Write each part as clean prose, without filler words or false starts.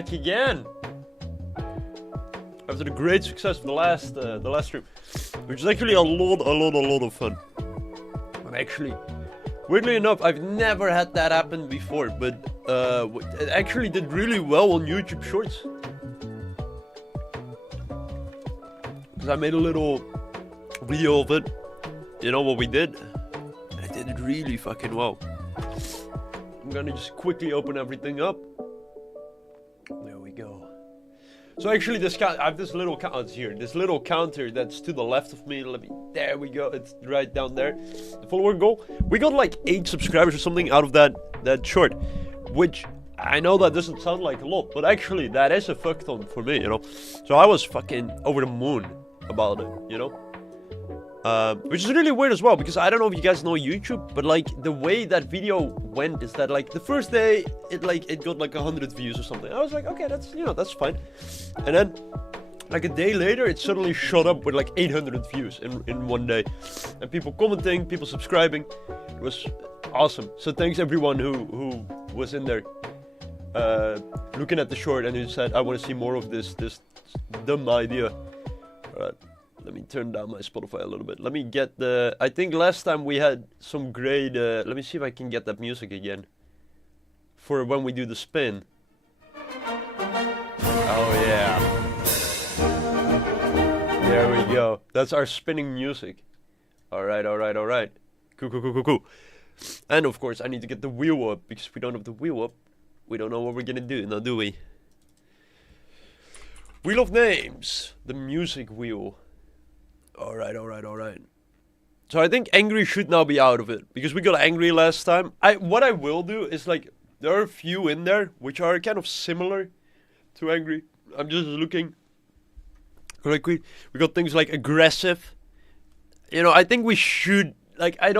back again after the great success of the last stream, which is actually a lot of fun. And actually, weirdly enough, I've never had that happen before, but it actually did really well on YouTube Shorts. Because I made a little video of it, you know what we did, and I did it really fucking well. I'm gonna just quickly open everything up. There we go. So actually, I have this little counter here. This little counter that's to the left of me. There we go. It's right down there. The follower goal. We got like 8 subscribers or something out of that short, which I know that doesn't sound like a lot, but actually that is a fuck ton for me, you know. So I was fucking over the moon about it, you know. Which is really weird as well, because I don't know if you guys know YouTube, but like the way that video went is that like the first day it got like 100 views or something. I was like, okay, that's, you know, that's fine. And then like a day later it suddenly shot up with like 800 views in one day, and people commenting, people subscribing. It was awesome. So thanks everyone who was in there looking at the short and who said, I want to see more of this dumb idea. Alright. Let me turn down my Spotify a little bit. Let me get the... I think last time we had some great... let me see if I can get that music again. For when we do the spin. Oh, yeah. There we go. That's our spinning music. Alright. Cool. And of course, I need to get the wheel up. Because if we don't have the wheel up, we don't know what we're gonna do. Now, do we? Wheel of Names. The music wheel. Alright. So I think Angry should now be out of it, because we got Angry last time. What I will do is, like, there are a few in there which are kind of similar to Angry. I'm just looking. Like we got things like Aggressive. You know, I think we should, like, I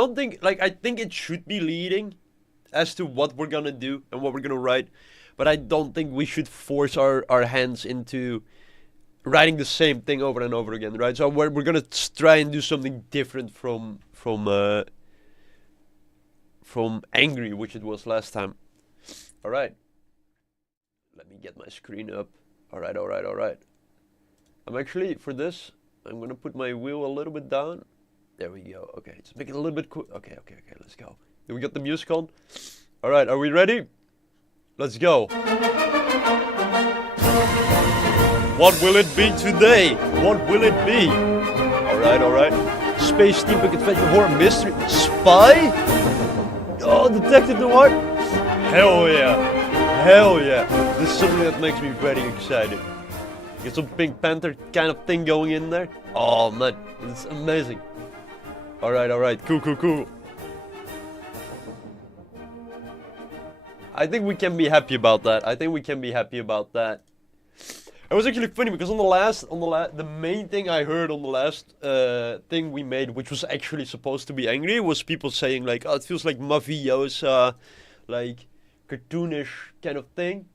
think it should be leading as to what we're gonna do and what we're gonna write. But I don't think we should force our hands into writing the same thing over and over again, right? So we're gonna try and do something different from Angry, which it was last time. All right. Let me get my screen up. All right. I'm actually, for this, I'm gonna put my wheel a little bit down. There we go. Okay, let's make it a little bit cool. Okay, let's go. Here we got the music on. All right, are we ready? Let's go. What will it be today? What will it be? Alright. Space steampunk adventure horror mystery. Spy? Oh, detective noir? Hell yeah. This is something that makes me very excited. Get some Pink Panther kind of thing going in there. Oh man, it's amazing. Alright. Cool. I think we can be happy about that. It was actually funny because the main thing I heard on the last thing we made, which was actually supposed to be Angry, was people saying like, oh, it feels like mafiosa, like cartoonish kind of thing.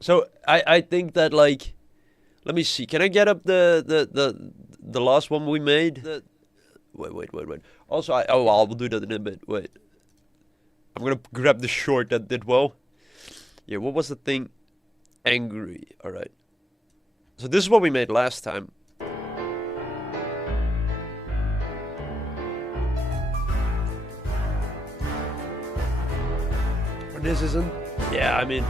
So I think that, like, let me see, can I get up the last one we made? Wait. Also, I'll do that in a bit. Wait. I'm gonna grab the short that did well. Yeah, what was the thing? Angry. Alright. So this is what we made last time. But this isn't. Yeah, I mean,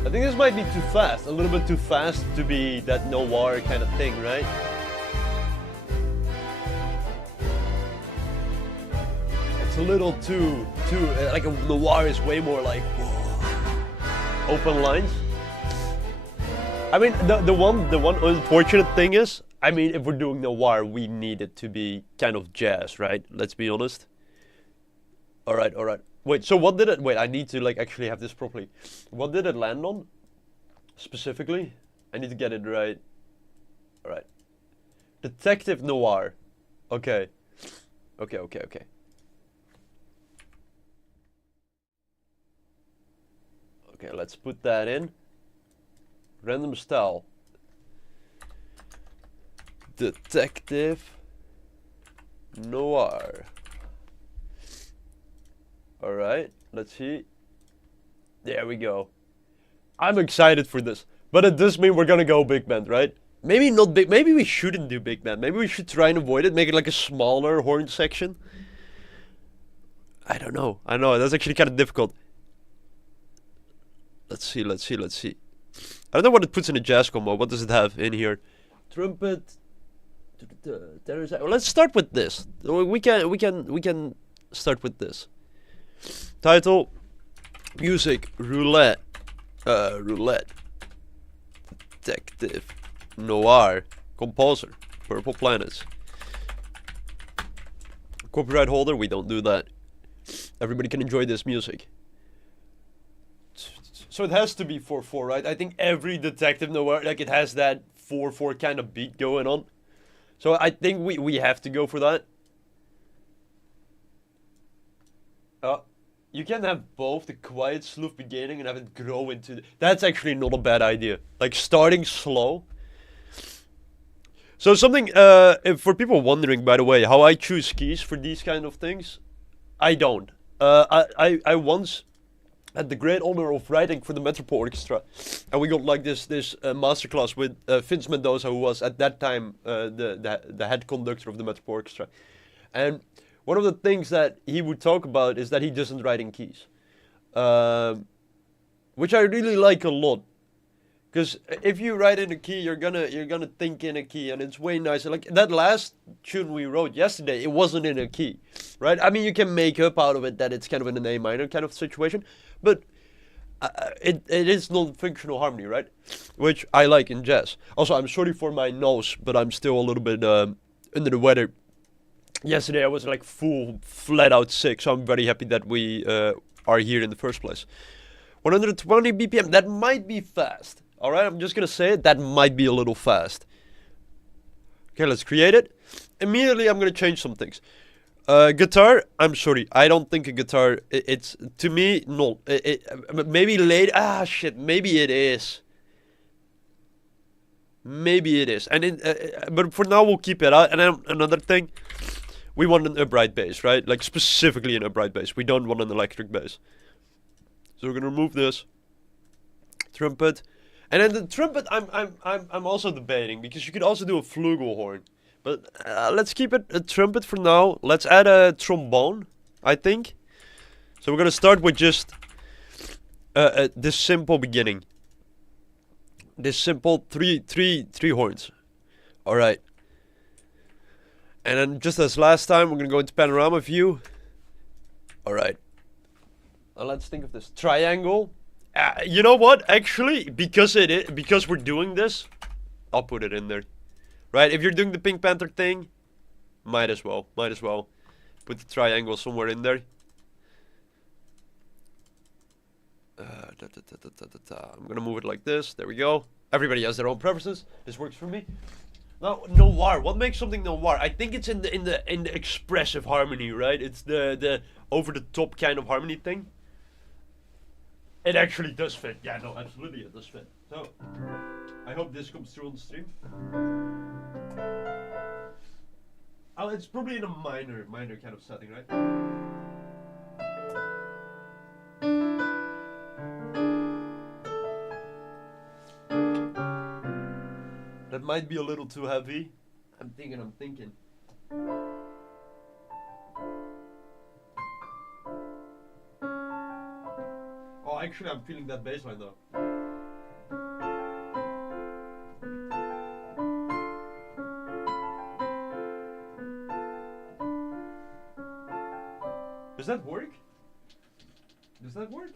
I think this might be too fast. A little bit too fast to be that noir kind of thing, right? It's a little too like a noir is way more like, whoa, open lines. I mean, the one unfortunate thing is, I mean, if we're doing noir, we need it to be kind of jazz, right? Let's be honest. All right. Wait, so what did it? Wait, I need to like actually have this properly. What did it land on? Specifically, I need to get it right. All right. Detective noir. Okay. Okay, let's put that in. Random style. Detective noir. Alright, let's see. There we go. I'm excited for this. But it does mean we're gonna go big band, right? Maybe not big, maybe we shouldn't do big band. Maybe we should try and avoid it, make it like a smaller horn section. I don't know. I know, that's actually kind of difficult. Let's see. I don't know what it puts in a jazz combo. What does it have in here? Trumpet. Well, let's start with this. We can start with this. Title: Music Roulette. Roulette. Detective Noir. Composer: Purple Planets. Copyright holder: we don't do that. Everybody can enjoy this music. So it has to be 4/4, right? I think every detective noir, like, it has that 4/4 kind of beat going on. So I think we have to go for that. You can have both the quiet slough beginning and have it grow into... That's actually not a bad idea. Like, starting slow. So something, for people wondering, by the way, how I choose keys for these kind of things, I don't. I once had the great honor of writing for the Metropole Orchestra, and we got like this masterclass with Vince Mendoza, who was at that time the head conductor of the Metropole Orchestra. And one of the things that he would talk about is that he doesn't write in keys, which I really like a lot. Because if you write in a key, you're gonna think in a key, and it's way nicer. Like that last tune we wrote yesterday, it wasn't in a key, right? I mean, you can make up out of it that it's kind of in an A minor kind of situation, but it is non-functional harmony, right? Which I like in jazz. Also, I'm sorry for my nose, but I'm still a little bit under the weather. Yesterday I was like full, flat out sick, so I'm very happy that we are here in the first place. 120 BPM, that might be fast. Alright, I'm just gonna say it, that might be a little fast. Okay, let's create it. Immediately I'm gonna change some things. Guitar, I'm sorry, I don't think a guitar, it's, to me, no. Maybe late, maybe it is. Maybe it is. And but for now we'll keep it out. And then another thing, we want an upright bass, right? Like specifically an upright bass. We don't want an electric bass. So we're gonna remove this. Trumpet. And then the trumpet, I'm also debating, because you could also do a flugelhorn, but let's keep it a trumpet for now. Let's add a trombone, I think. So we're gonna start with just this simple beginning. This simple three horns. All right. And then just as last time, we're gonna go into panorama view. All right. Now let's think of this triangle. You know what? Actually, because we're doing this, I'll put it in there. Right? If you're doing the Pink Panther thing, might as well put the triangle somewhere in there. I'm gonna move it like this. There we go. Everybody has their own preferences. This works for me. Now, noir. What makes something noir? I think it's in the expressive harmony, right? It's the over the top kind of harmony thing. It actually does fit. Yeah, no, absolutely it does fit. So, I hope this comes through on the stream. Oh, it's probably in a minor kind of setting, right? That might be a little too heavy. I'm thinking. Oh, actually, I'm feeling that bass line though. Does that work? Does that work?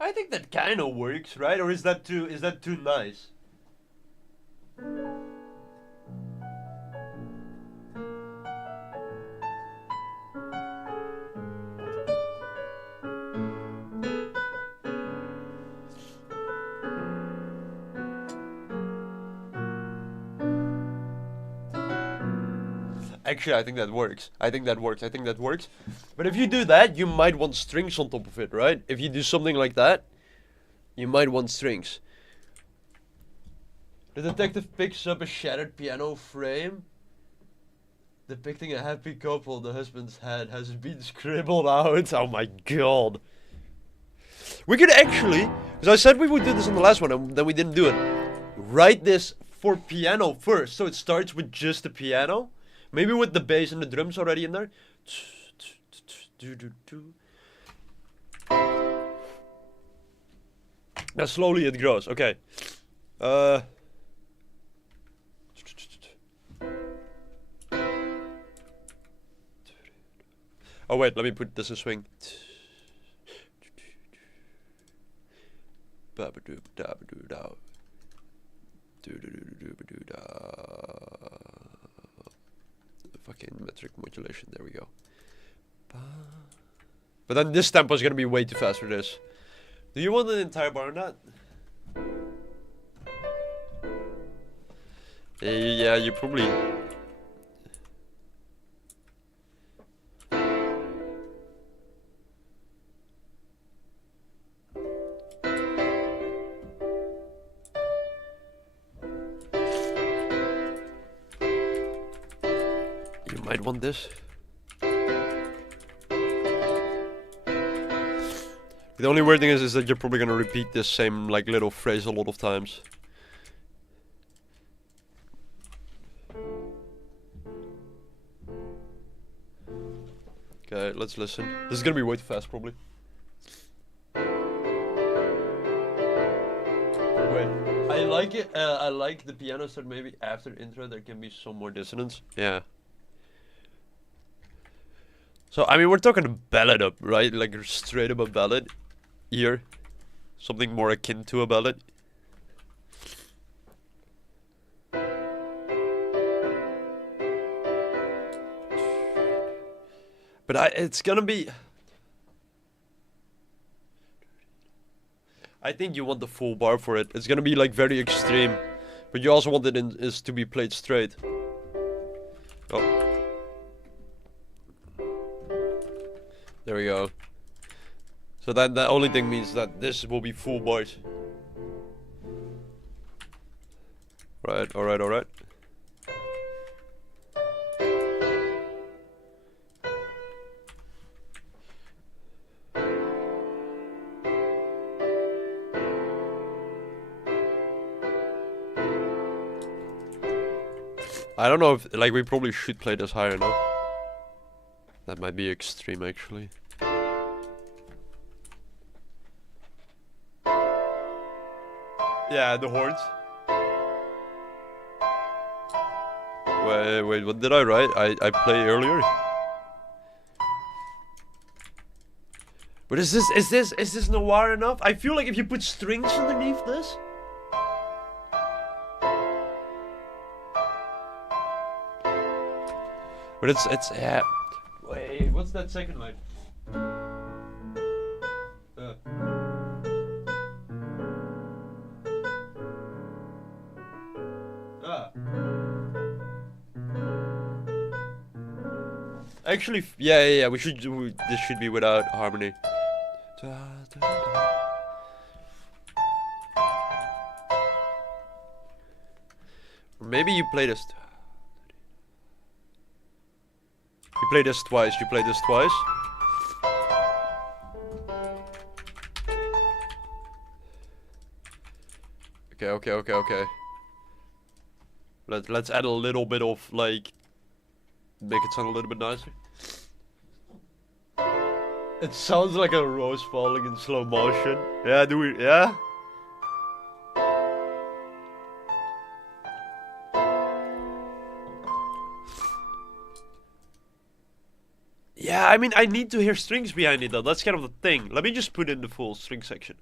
I think that kind of works, right? Or is that too nice? Actually, I think that works. I think that works. But if you do that, you might want strings on top of it, right? If you do something like that, you might want strings. The detective picks up a shattered piano frame depicting a happy couple. The husband's head has been scribbled out. Oh my god. We could actually, because I said we would do this on the last one and then we didn't do it. Write this for piano first. So it starts with just the piano. Maybe with the bass and the drums already in there. Now slowly it grows. Okay. Oh wait, let me put this in swing. Fucking metric modulation, there we go. But then this tempo is gonna be way too fast for this. Do you want an entire bar on that? Yeah, you probably... You might want this. The only weird thing is that you're probably gonna repeat this same like little phrase a lot of times. Okay, let's listen. This is gonna be way too fast, probably. Wait, I like it. I like the piano start. Maybe after the intro there can be some more dissonance. Yeah. So I mean, we're talking a ballad up, right? Like straight up a ballad. Here, something more akin to a ballad. But it's gonna be... I think you want the full bar for it. It's gonna be like very extreme, but you also want it is to be played straight. Oh. There we go. So that only thing means that this will be full bars. Right, alright, alright. I don't know if, like, we probably should play this higher now. That might be extreme, actually. Yeah, the horns. Wait, what did I write? I play earlier. But is this noir enough? I feel like if you put strings underneath this. But it's yeah. Wait, what's that second line? Actually, yeah. We should do. This should be without harmony. Or maybe you play this. You play this twice. You play this twice. Okay. Let's add a little bit of like. Make it sound a little bit nicer. It sounds like a rose falling in slow motion. Yeah, do we? Yeah. Yeah, I mean, I need to hear strings behind it though. That's kind of the thing. Let me just put in the full string section.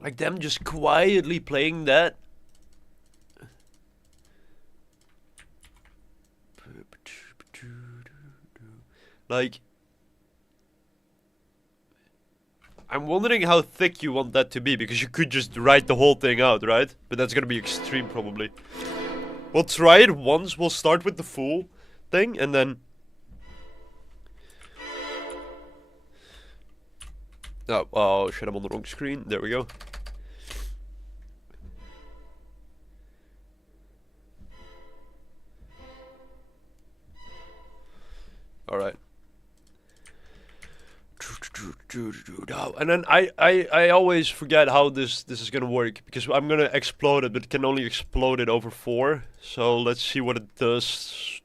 Like them just quietly playing that. Like, I'm wondering how thick you want that to be, because you could just write the whole thing out, right? But that's gonna be extreme, probably. We'll try it once, we'll start with the full thing, and then... Oh shit, I'm on the wrong screen. There we go. And then I always forget how this is gonna work because I'm gonna explode it, but it can only explode it over 4. So let's see what it does.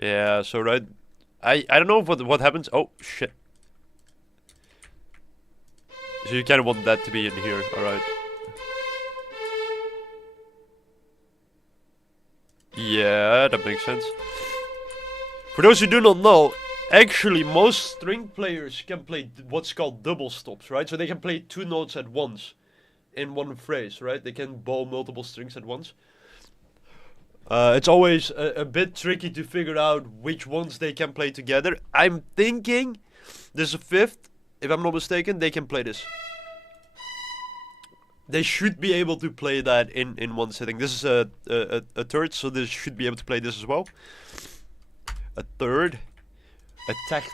Yeah, so right, I don't know what happens. Oh shit! So you kind of want that to be in here, all right? Yeah, that makes sense. For those who do not know, actually most string players can play what's called double stops, right? So they can play 2 notes at once in one phrase, right? They can bow multiple strings at once. It's always a bit tricky to figure out which ones they can play together. I'm thinking there's a 5th, if I'm not mistaken, they can play this. They should be able to play that in one sitting. This is a 3rd, so they should be able to play this as well. A 3rd, a tact,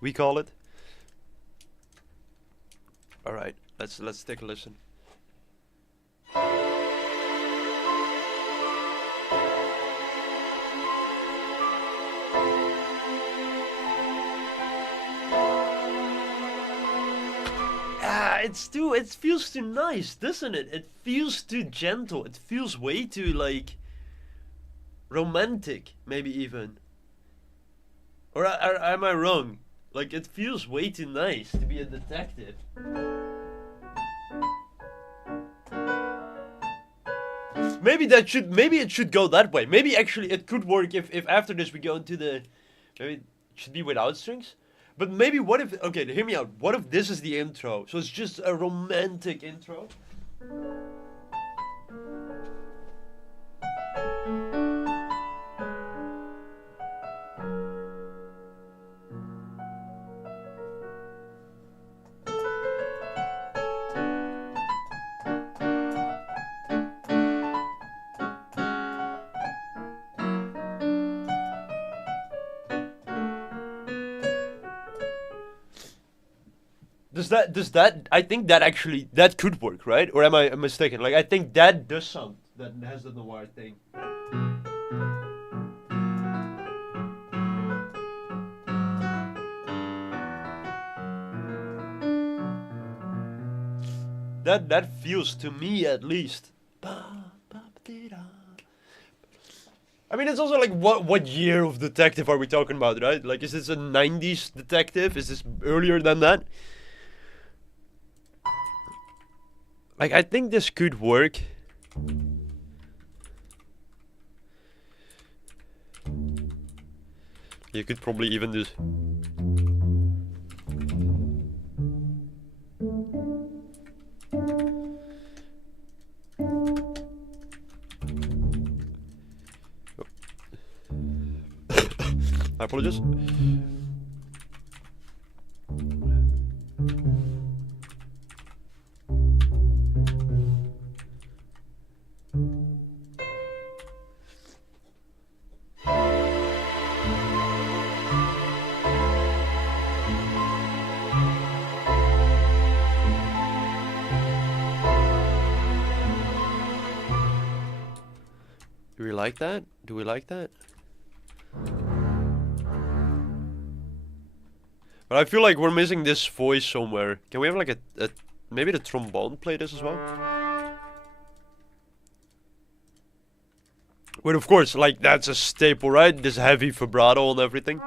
we call it. All right, let's take a listen. It feels too nice, doesn't it? It feels too gentle. It feels way too, like, romantic, maybe even. Or am I wrong? Like, it feels way too nice to be a detective. Maybe it should go that way. Maybe actually it could work if after this we go into the, maybe it should be without strings. But maybe what if, okay, hear me out. What if this is the intro? So it's just a romantic intro. Does that I think that actually that could work, right? Or am I mistaken? Like I think that does sound that has the noir thing. That feels to me at least. I mean, it's also like what year of detective are we talking about, right? Like, is this a 90s detective? Is this earlier than that? Like, I think this could work. You could probably even just... I apologize. Do we like that? Do we like that? But I feel like we're missing this voice somewhere. Can we have like a maybe the trombone play this as well? But of course, like that's a staple, right? This heavy vibrato and everything.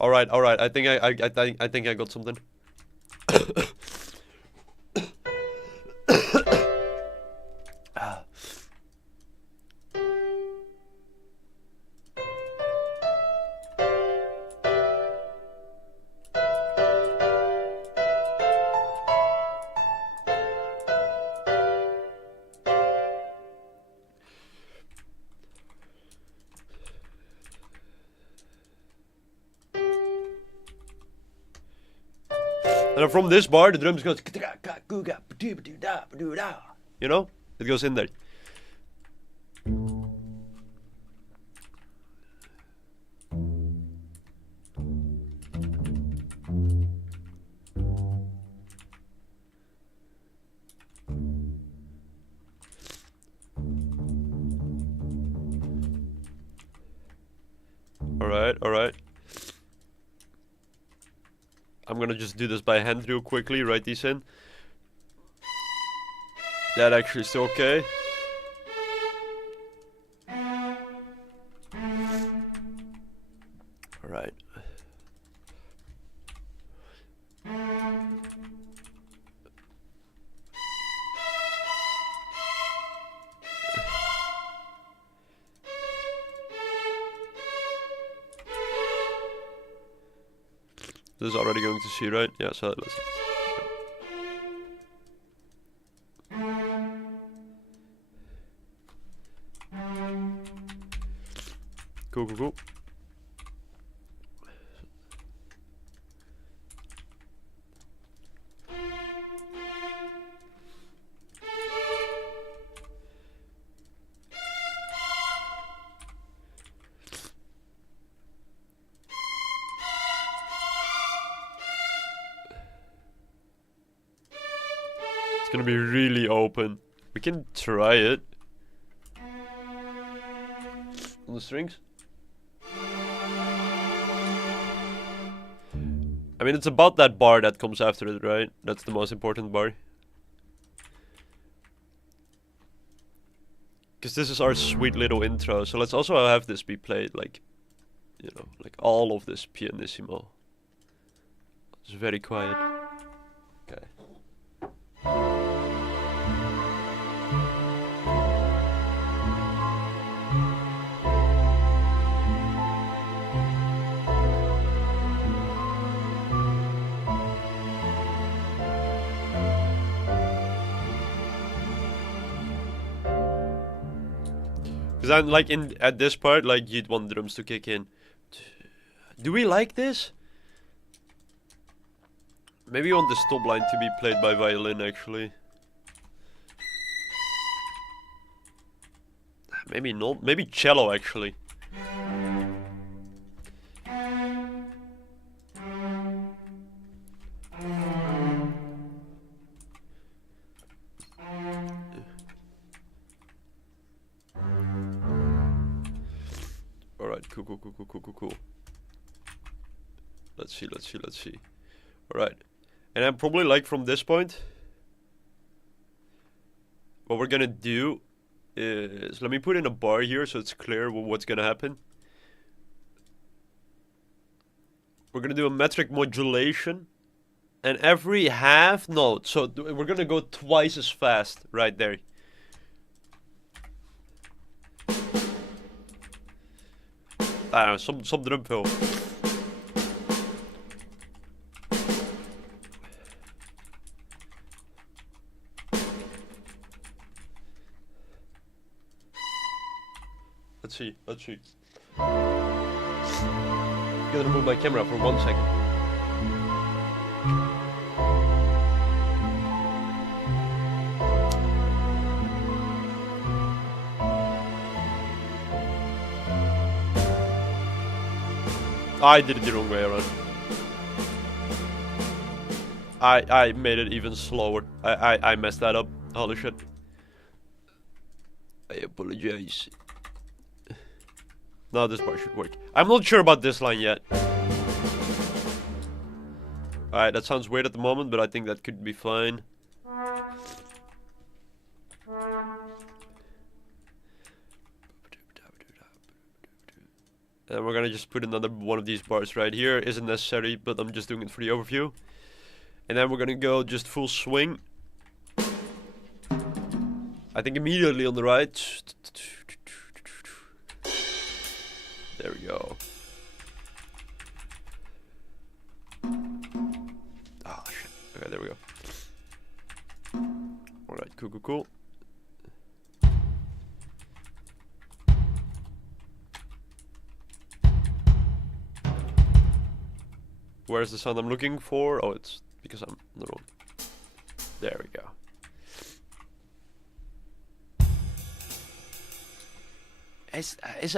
All right. I think I think I got something. And then from this bar, the drums goes. You know, it goes in there. Alright. I'm gonna just do this by hand real quickly, write these in. That actually is okay. Alright. This is already going to C, right? Yeah, so let's... Cool. It's gonna be really open. We can try it. On the strings? I mean, it's about that bar that comes after it, right? That's the most important bar. Because this is our sweet little intro, so let's also have this be played, like, you know, like all of this pianissimo. It's very quiet. Okay. Because I'm like at this part, like you'd want drums to kick in. Do we like this? Maybe you want the stop line to be played by violin actually. Maybe not. Maybe cello actually. Alright, cool. Let's see. Alright. And then probably like from this point, what we're gonna do is, let me put in a bar here so it's clear what's gonna happen. We're gonna do a metric modulation, and every half note, so we're gonna go twice as fast right there. I don't know, some drum fill. Let's see. I'm gonna remove my camera for 1 second. I did it the wrong way around. I made it even slower. I messed that up. Holy shit. I apologize. Now this part should work. I'm not sure about this line yet. Alright, that sounds weird at the moment, but I think that could be fine. And we're gonna just put another one of these bars right here. Isn't necessary, but I'm just doing it for the overview. And then we're gonna go just full swing. I think immediately on the right. There we go. Ah, shit. Okay, there we go. Alright, cool. Where's the sound I'm looking for? Oh, it's because I'm the wrong. There we go.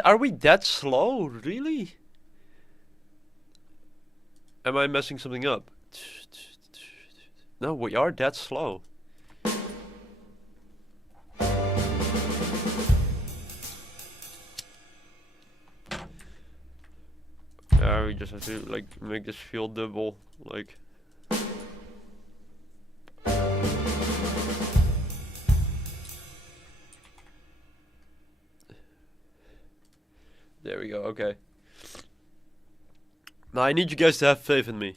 Are we that slow? Really? Am I messing something up? No, we are that slow. We just have to like make this feel double, like. There we go, okay. Now I need you guys to have faith in me.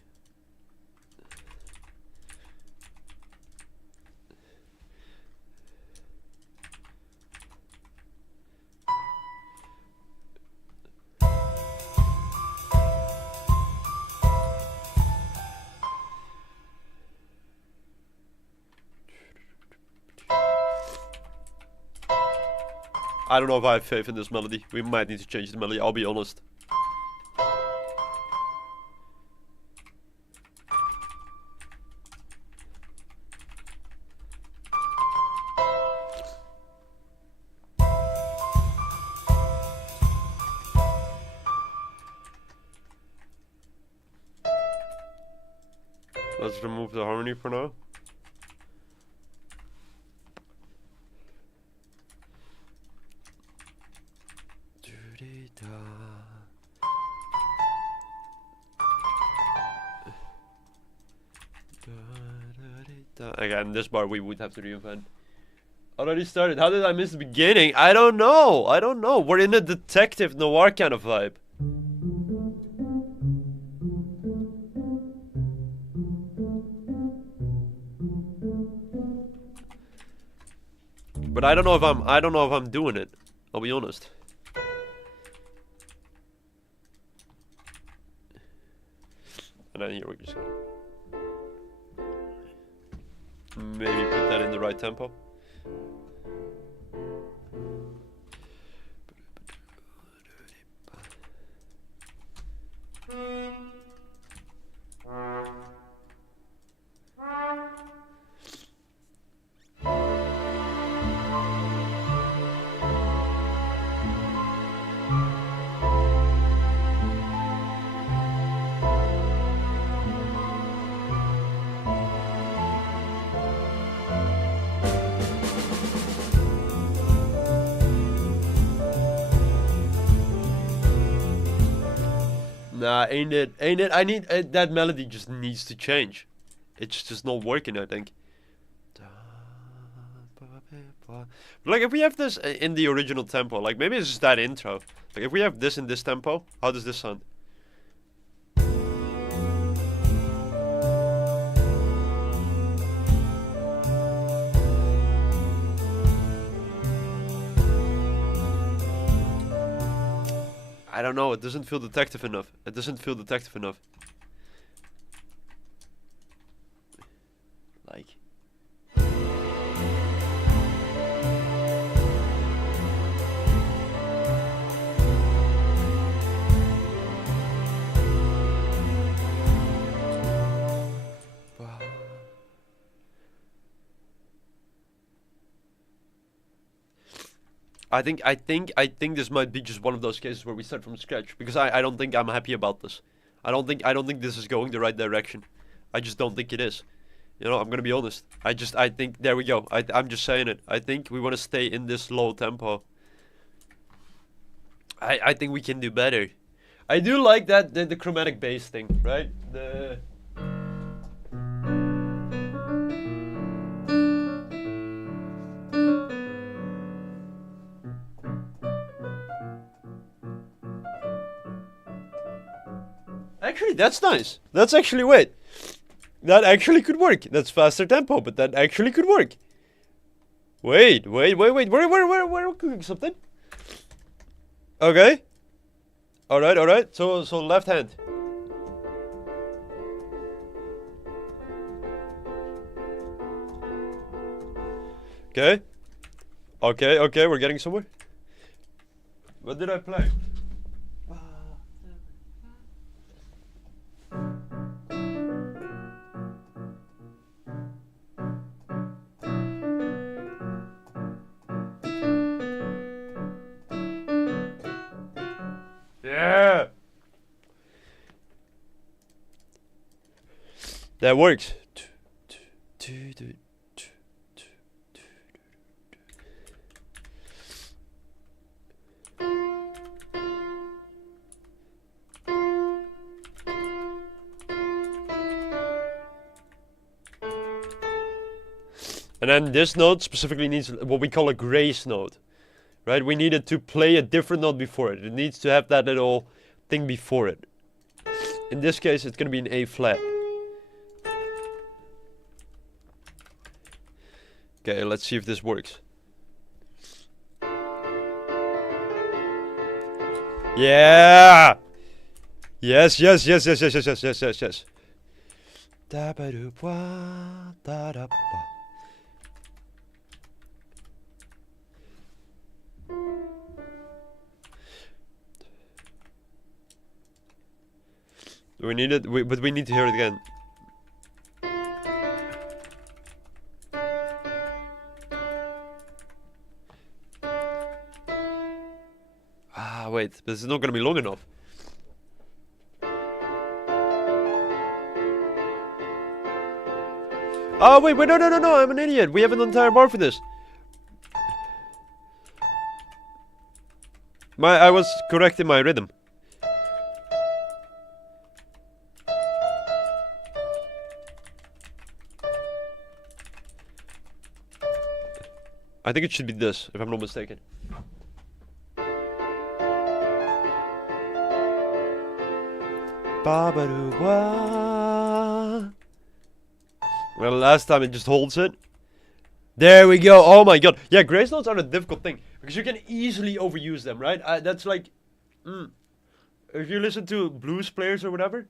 I don't know if I have faith in this melody. We might need to change the melody, I'll be honest. Let's remove the harmony for now. Again, this bar we would have to reinvent. Already started. How did I miss the beginning? I don't know. I don't know. We're in a detective noir kind of vibe. But I don't know if I'm doing it. I'll be honest. And then here we just maybe put that in the right tempo. Nah, ain't it? I need that melody just needs to change. It's just not working, I think. Like if we have this in the original tempo, like maybe it's just that intro. Like if we have this in this tempo, how does this sound? I don't know, it doesn't feel detective enough. It doesn't feel detective enough. Like. I think this might be just one of those cases where we start from scratch, because I don't think I'm happy about this. I don't think this is going the right direction. I just don't think it is. You know, I'm gonna be honest. I think there we go. I'm just saying it. I think we want to stay in this low tempo. I think we can do better. I do like that the chromatic bass thing, right? Actually, that's nice. That's actually, wait. That actually could work. That's faster tempo, but that actually could work. Wait. We're cooking something. Okay. Alright. So left hand. Okay, we're getting somewhere. What did I play? Yeah. That works. And then this note specifically needs what we call a grace note, right? We need it to play a different note before it. It needs to have that little thing before it. In this case, it's gonna be an A flat. Okay, let's see if this works. Yeah! Yes, yes, yes, yes, yes, yes, yes, yes, yes, yes. Da ba do ba da da ba. We need it, but we need to hear it again. Ah, wait, this is not gonna be long enough. Oh, wait, no, I'm an idiot. We have an entire bar for this. I was correct in my rhythm. I think it should be this, if I'm not mistaken. Ba-ba-doo-wah. Well, last time it just holds it. There we go. Oh my god. Yeah, grace notes are a difficult thing because you can easily overuse them, right? That's like, if you listen to blues players or whatever,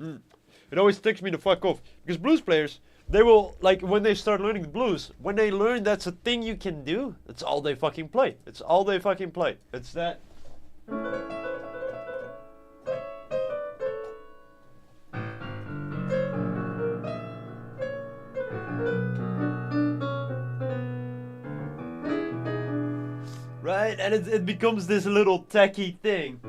it always ticks me the fuck off because blues players, they will, like, when they start learning the blues, when they learn that's a thing you can do, that's all they fucking play. It's all they fucking play. It's that. Right? And it becomes this little tacky thing.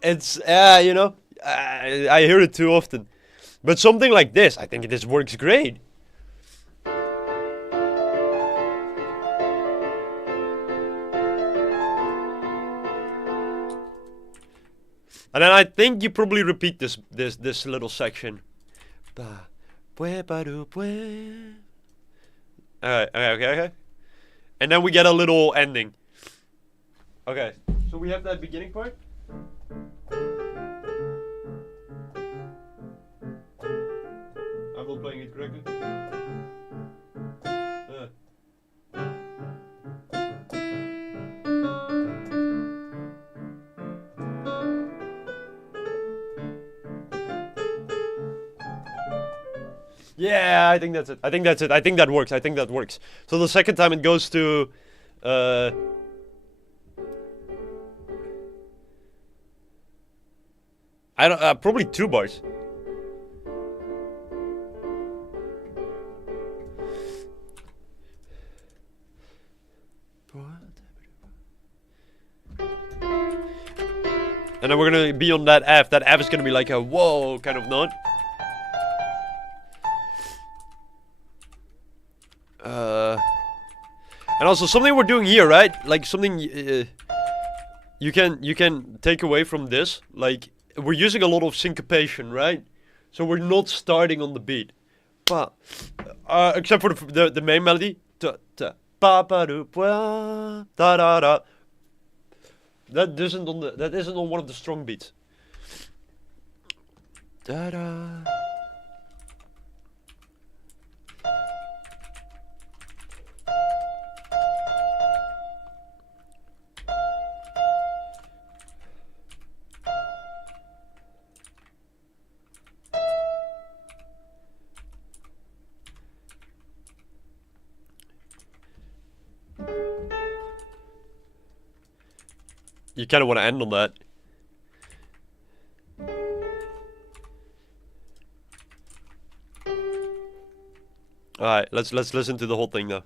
It's, you know, I hear it too often. But something like this, I think this works great. And then I think you probably repeat this little section. Okay. And then we get a little ending. Okay, so we have that beginning part. I'm not playing it correctly. Yeah, I think that's it. I think that's it. I think that works. I think that works. So the second time it goes to, I don't, probably 2 bars. And then we're gonna be on that F. That F is gonna be like a whoa kind of note. And also something we're doing here, right? Like something you can take away from this. Like we're using a lot of syncopation, right? So we're not starting on the beat, but except for the main melody. Da da ba ba do ba da da da. That isn't on one of the strong beats. Da da. You kind of want to end on that. All right, let's listen to the whole thing now.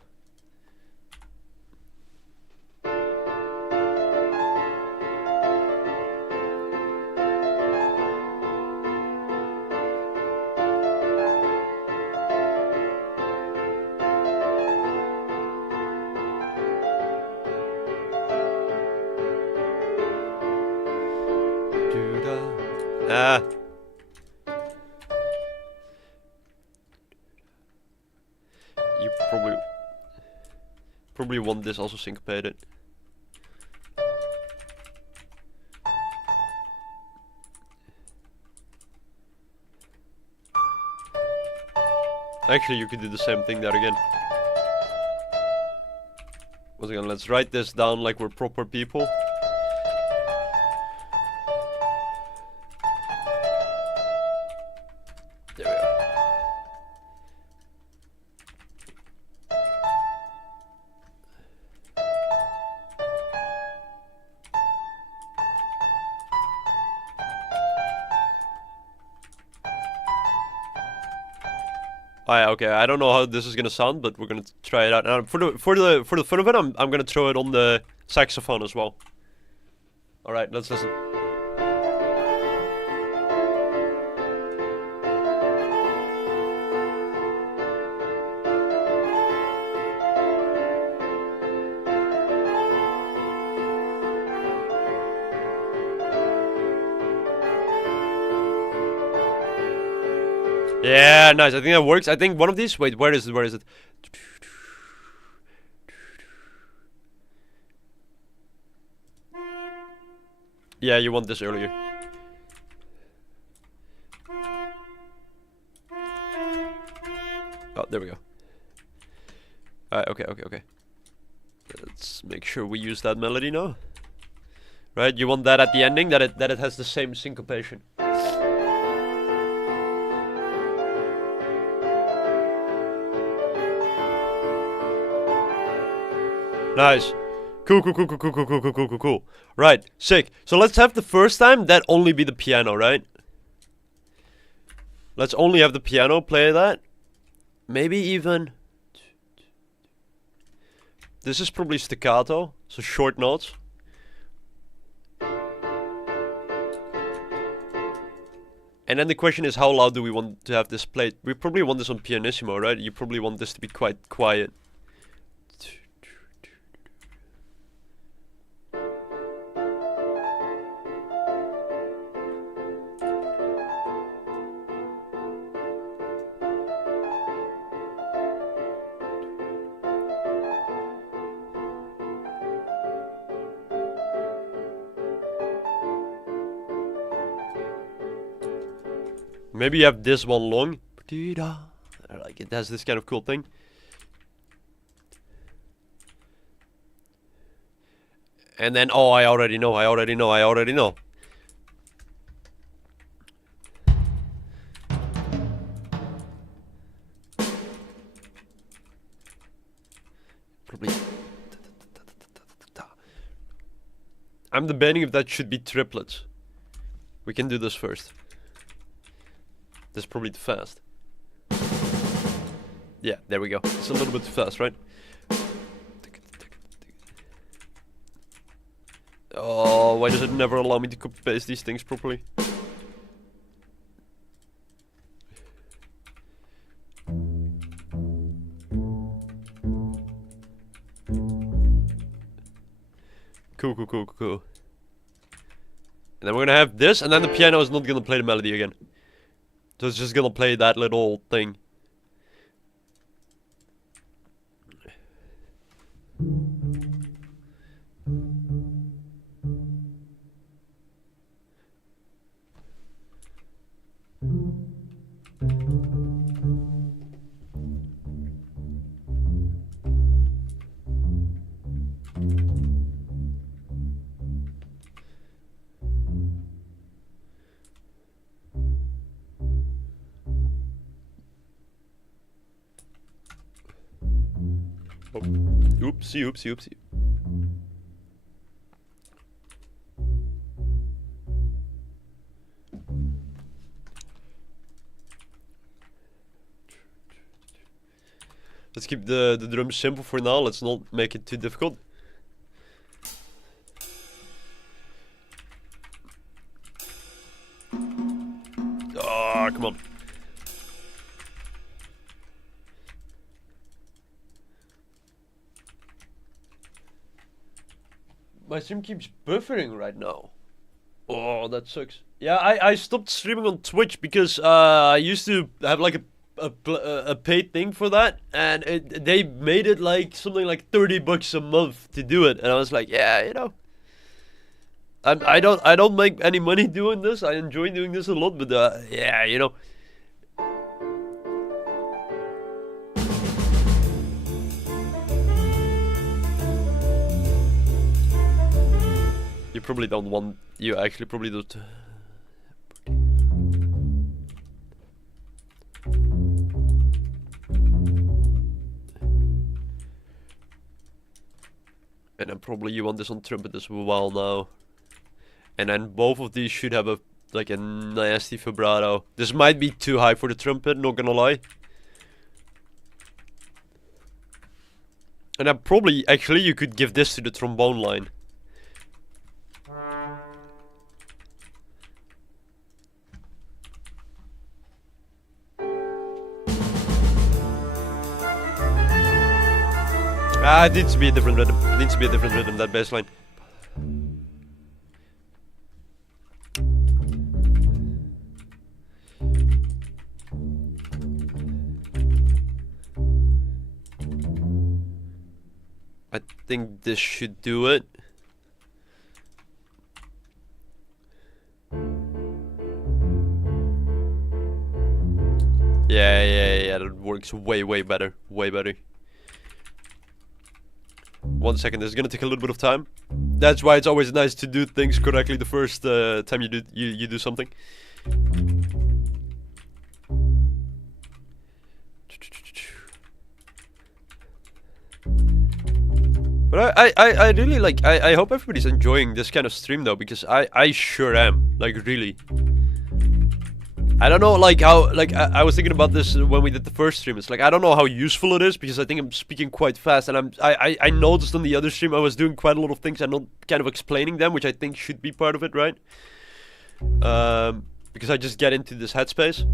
Ah. You probably want this also syncopated. Actually, you could do the same thing there again. Once again, let's write this down like we're proper people. There we go. Oh yeah, okay. I don't know how this is gonna sound, but we're gonna try it out. And for the fun of it, I'm gonna throw it on the saxophone as well. All right, let's listen. Yeah, nice. I think that works. I think one of these. Wait, where is it? Where is it? Yeah, you want this earlier. Oh, there we go. Alright, okay. Let's make sure we use that melody now. Right, you want that at the ending, that it has the same syncopation. Nice. Cool. Right, sick. So let's have the first time that only be the piano, right? Let's only have the piano play that. Maybe even... This is probably staccato, so short notes. And then the question is, how loud do we want to have this played? We probably want this on pianissimo, right? You probably want this to be quite quiet. Maybe you have this one long. Like it has this kind of cool thing. And then, oh, I already know. Probably. I'm debating if that should be triplets. We can do this first. That's probably too fast. Yeah, there we go. It's a little bit too fast, right? Oh, why does it never allow me to copy paste these things properly? Cool. And then we're gonna have this, and then the piano is not gonna play the melody again. So it's just gonna play that little thing. Oh. Oopsie. Let's keep the drums simple for now. Let's not make it too difficult. Ah, come on. My stream keeps buffering right now. Oh, that sucks. Yeah, I stopped streaming on Twitch because I used to have like a paid thing for that, and they made it like something like $30 a month to do it, and I was like, yeah, you know, I don't make any money doing this. I enjoy doing this a lot, but yeah, you know. You probably don't want. You actually probably don't. And then probably you want this on trumpet as well now. And then both of these should have a like a nasty vibrato. This might be too high for the trumpet, not gonna lie. And then probably actually you could give this to the trombone line. Ah, it needs to be a different rhythm. It needs to be a different rhythm, that bass line. I think this should do it. Yeah, that works way better. Way better. 1 second, this is gonna take a little bit of time. That's why it's always nice to do things correctly the first time you do something. But I really like, I hope everybody's enjoying this kind of stream though, because I sure am, like really. I don't know, like how, like I was thinking about this when we did the first stream. It's like I don't know how useful it is because I think I'm speaking quite fast, and I noticed on the other stream I was doing quite a lot of things and not kind of explaining them, which I think should be part of it, right? Because I just get into this headspace.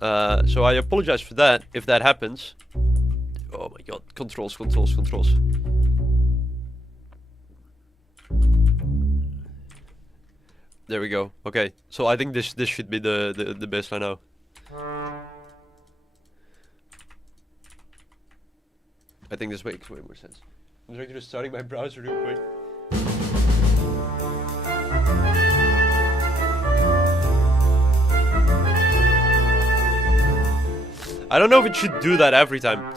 So I apologize for that if that happens. Oh my god, controls. There we go. Okay, so I think this should be the baseline now. I think this makes way more sense. I'm just starting my browser real quick. I don't know if it should do that every time.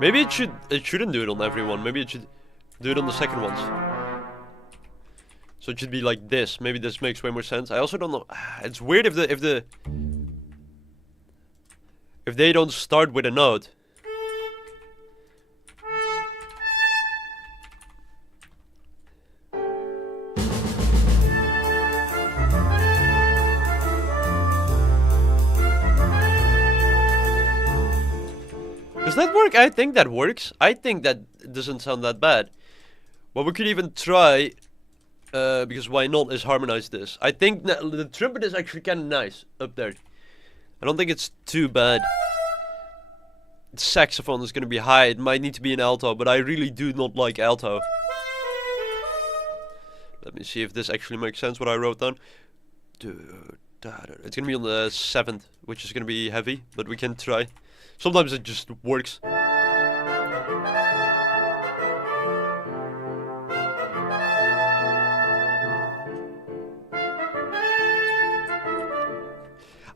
Maybe it shouldn't do it on everyone. Maybe it should do it on the second ones. So it should be like this. Maybe this makes way more sense. I also don't know. It's weird if they don't start with a note. Does that work? I think that works. I think that doesn't sound that bad. Well, we could even try. Because why not, is harmonize this. I think the trumpet is actually kind of nice up there. I don't think it's too bad. Saxophone is going to be high. It might need to be an alto, but I really do not like alto. Let me see if this actually makes sense, what I wrote down. It's going to be on the 7th, which is going to be heavy, but we can try. Sometimes it just works.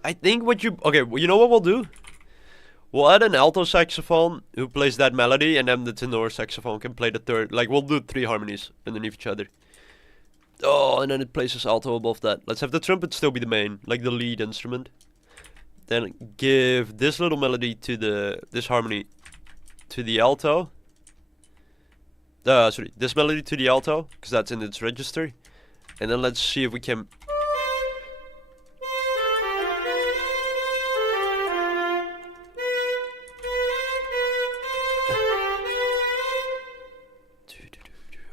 I think what you... Okay, well, you know what we'll do? We'll add an alto saxophone who plays that melody, and then the tenor saxophone can play the third. Like, we'll do 3 harmonies underneath each other. Oh, and then it places alto above that. Let's have the trumpet still be the main, like the lead instrument. Then give this little melody to this harmony to the alto. Sorry, this melody to the alto, because that's in its register. And then let's see if we can...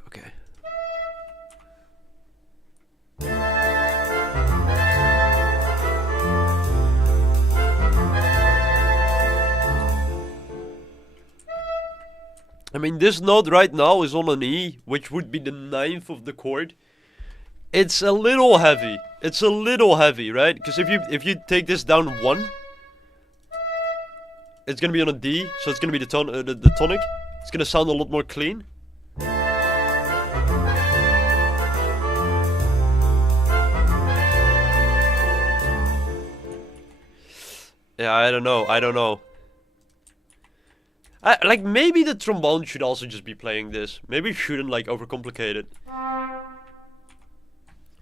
Okay. I mean, this note right now is on an E, which would be the 9th of the chord. It's a little heavy. It's a little heavy, right? Because if you take this down 1, it's gonna be on a D, so it's gonna be the tonic. It's gonna sound a lot more clean. Yeah, I don't know. Like, maybe the trombone should also just be playing this. Maybe it shouldn't, like, overcomplicate it.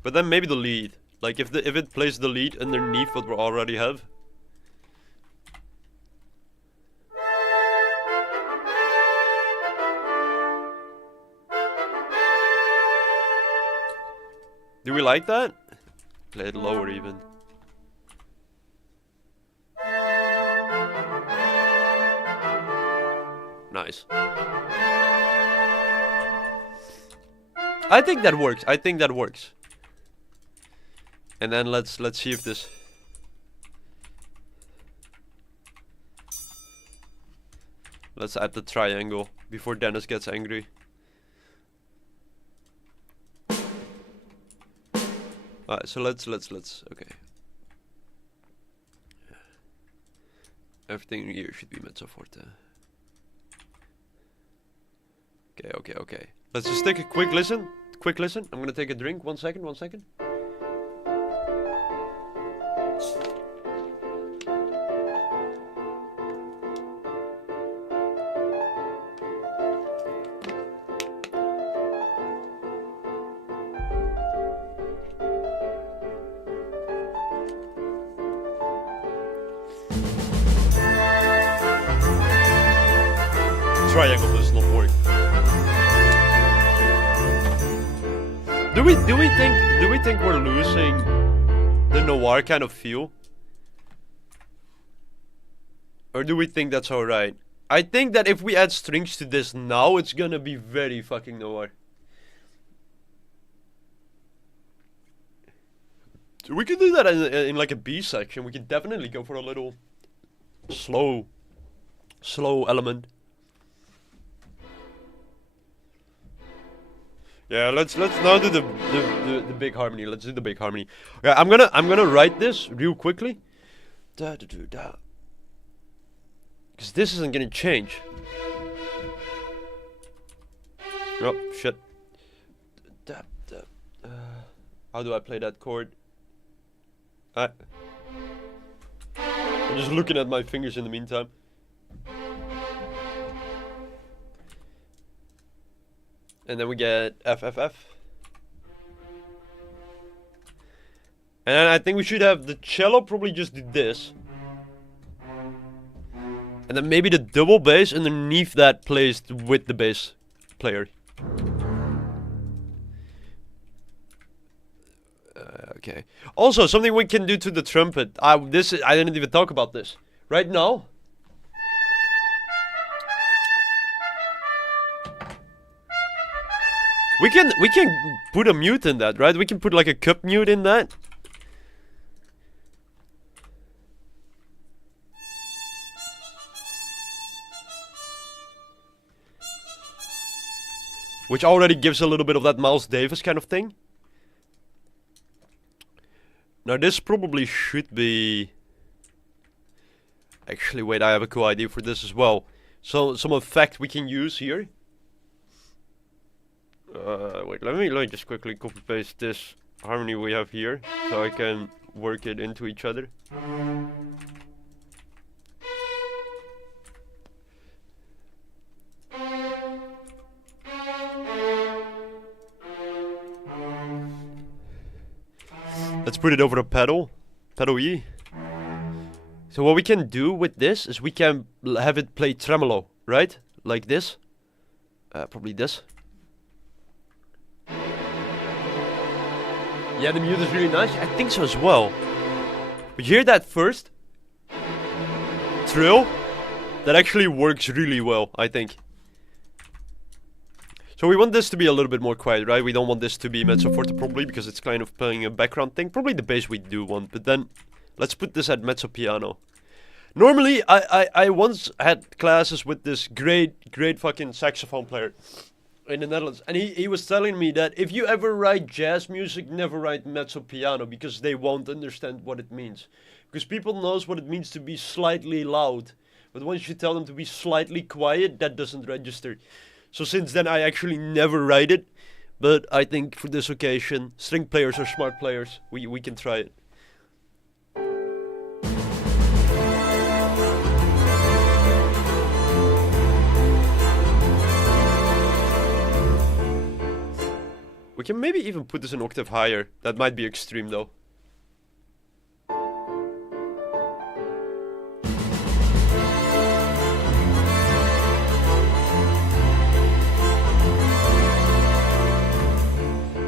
But then maybe the lead. Like, if it plays the lead underneath what we already have. Do we like that? Play it lower even. Nice. I think that works. I think that works. And then let's see if this. Let's add the triangle before Dennis gets angry. Alright, so let's okay. Everything here should be mezzo forte. Okay. Let's just take a quick listen. I'm gonna take a drink. 1 second. Triangle does not work. Do we think we're losing the noir kind of feel? Or do we think that's alright? I think that if we add strings to this now, it's gonna be very fucking noir. So we could do that in like a B section. We could definitely go for a little slow element. Yeah, let's now do the big harmony. Let's do the big harmony. Yeah, I'm gonna write this real quickly. Because this isn't gonna change. Oh shit. How do I play that chord? I'm just looking at my fingers in the meantime. And then we get F. And then I think we should have the cello probably just do this. And then maybe the double bass underneath that plays with the bass player. Okay. Also, something we can do to the trumpet. I didn't even talk about this. Right now. We can put a mute in that, right? We can put like a cup mute in that. Which already gives a little bit of that Miles Davis kind of thing. Now this probably should be... Actually, wait, I have a cool idea for this as well. So, some effect we can use here. Wait, let me just quickly copy paste this harmony we have here, so I can work it into each other. Let's put it over a pedal E. So what we can do with this is we can have it play tremolo, right? Like this. Probably this. Yeah, the mute is really nice. I think so as well. But you hear that first trill? That actually works really well, I think. So we want this to be a little bit more quiet, right? We don't want this to be mezzo forte probably, because it's kind of playing a background thing. Probably the bass we do want, but then let's put this at mezzo piano. Normally, I once had classes with this great fucking saxophone player in the Netherlands, and he was telling me that if you ever write jazz music, never write mezzo piano, because they won't understand what it means. Because people knows what it means to be slightly loud, but once you tell them to be slightly quiet, that doesn't register. So since then, I actually never write it, but I think for this occasion, string players are smart players. We can try it. We can maybe even put this an octave higher. That might be extreme though.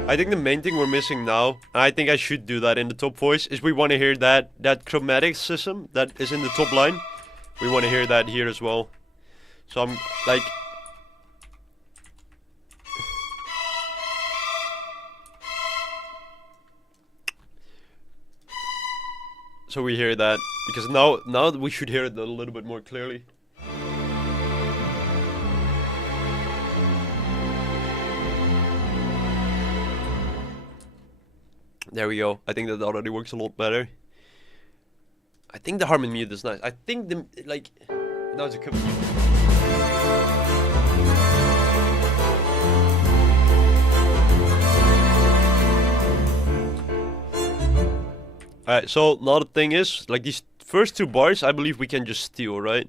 I think the main thing we're missing now, and I think I should do that in the top voice, is we want to hear that chromatic system that is in the top line. We want to hear that here as well. So I'm like... So we hear that, because now we should hear it a little bit more clearly. There we go. I think that already works a lot better. I think the harmony mute is nice. I think the, like, now it's a cup. Alright, so now the thing is, like these first two bars, I believe we can just steal, right?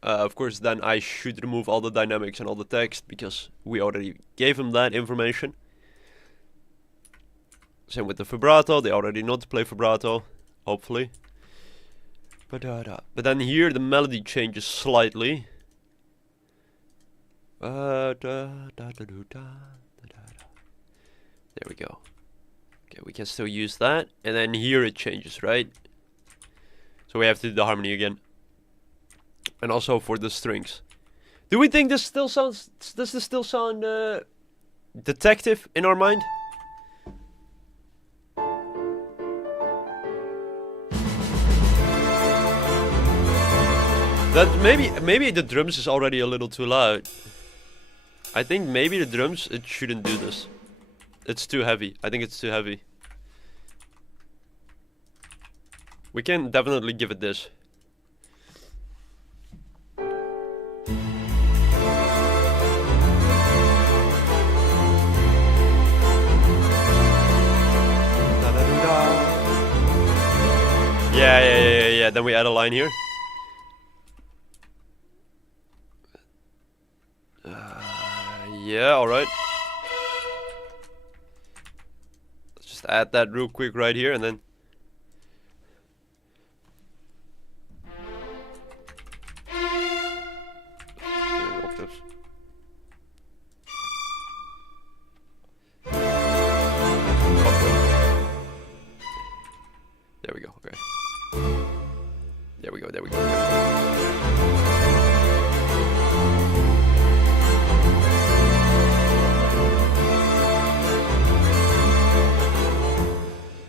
Of course, then I should remove all the dynamics and all the text, because we already gave him that information. Same with the vibrato, they already know to play vibrato, hopefully. But then here the melody changes slightly. There we go. Okay, we can still use that, and then here it changes, right? So we have to do the harmony again. And also for the strings. Do we think this still sounds, does this still sound detective in our mind? That maybe the drums is already a little too loud. I think maybe the drums, it shouldn't do this. It's too heavy. I think it's too heavy. We can definitely give it this. Yeah. Then we add a line here. Yeah, alright. Let's just add that real quick right here and then... Octaves. There we go, okay. There we go.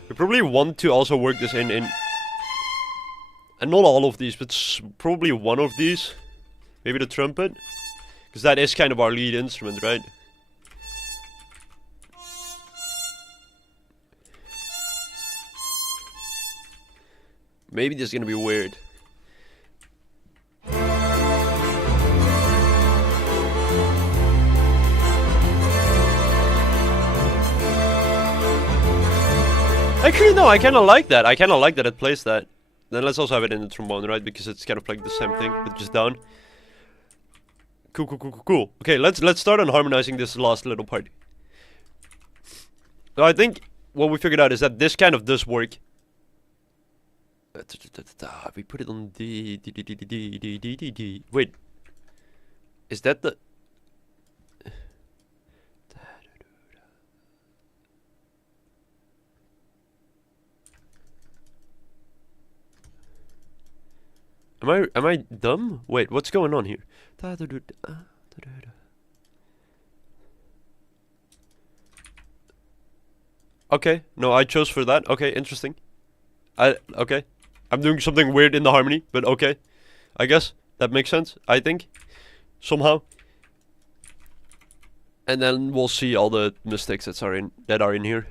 We probably want to also work this in and not all of these, but probably one of these. Maybe the trumpet, because that is kind of our lead instrument, right? Maybe this is gonna be weird. Actually, no, I kind of like that. I kind of like that it plays that. Then let's also have it in the trombone, right? Because it's kind of like the same thing, but just down. Cool. Okay, let's start on harmonizing this last little part. So I think what we figured out is that this kind of does work. We put it on D. Wait, is that the? Am I dumb? Wait, what's going on here? Okay, no, I chose for that. Okay, interesting. Okay, I'm doing something weird in the harmony, but okay. I guess that makes sense, I think. Somehow. And then we'll see all the mistakes that are in here.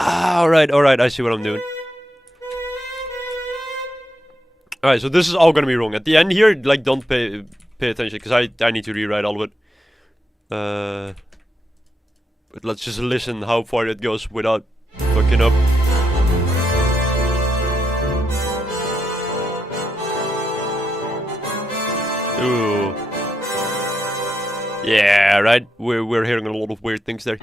Alright, I see what I'm doing. Alright, so this is all gonna be wrong. At the end here, like, don't pay attention, because I need to rewrite all of it. But let's just listen how far it goes without fucking up. Ooh. Yeah, right? We're hearing a lot of weird things there.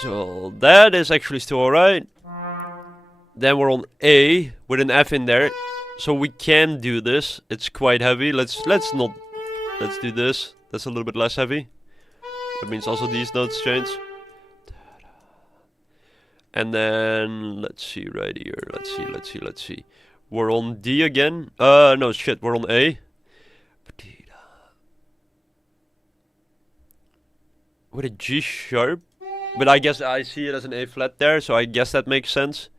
So that is actually still alright. Then we're on A with an F in there. So we can do this. It's quite heavy. Let's do this. That's a little bit less heavy. That means also these notes change. And then let's see right here. Let's see. We're on D again. No shit, we're on A. With a G sharp. But I guess I see it as an A flat there, so I guess that makes sense.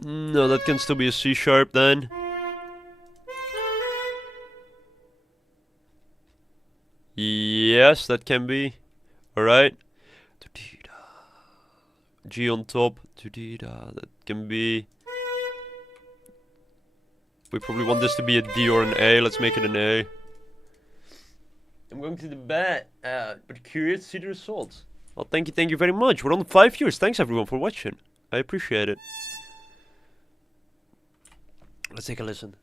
No, that can still be a C sharp then. Yes, that can be. Alright. G on top. That can be. We probably want this to be a D or an A. Let's make it an A. I'm going to the bed, but curious to see the results. Well, thank you very much. We're on 5 viewers. Thanks everyone for watching. I appreciate it. Let's take a listen.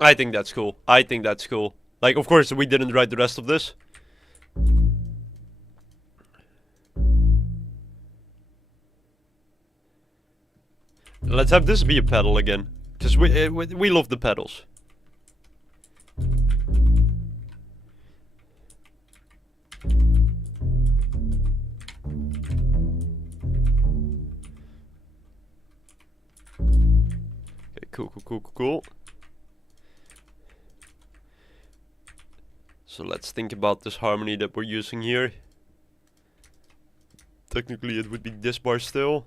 I think that's cool. Like, of course, we didn't write the rest of this. Let's have this be a pedal again. Because we love the pedals. Okay, cool. So let's think about this harmony that we're using here. Technically it would be this bar still.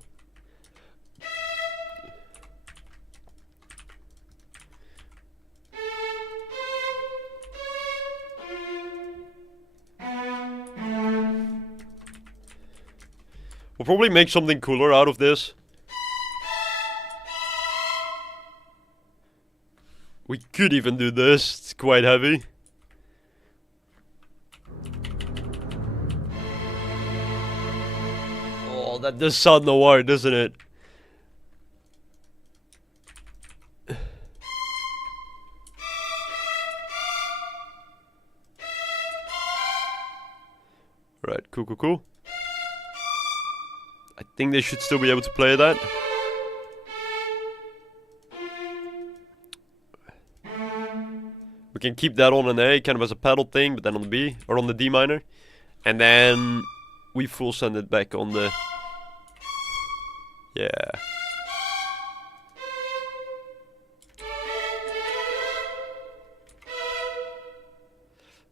We'll probably make something cooler out of this. We could even do this, it's quite heavy. Oh, that does sound noir, doesn't it? Right, cool. I think they should still be able to play that. We can keep that on an A, kind of as a pedal thing, but then on the B, or on the D minor. And then we full send it back on the... Yeah.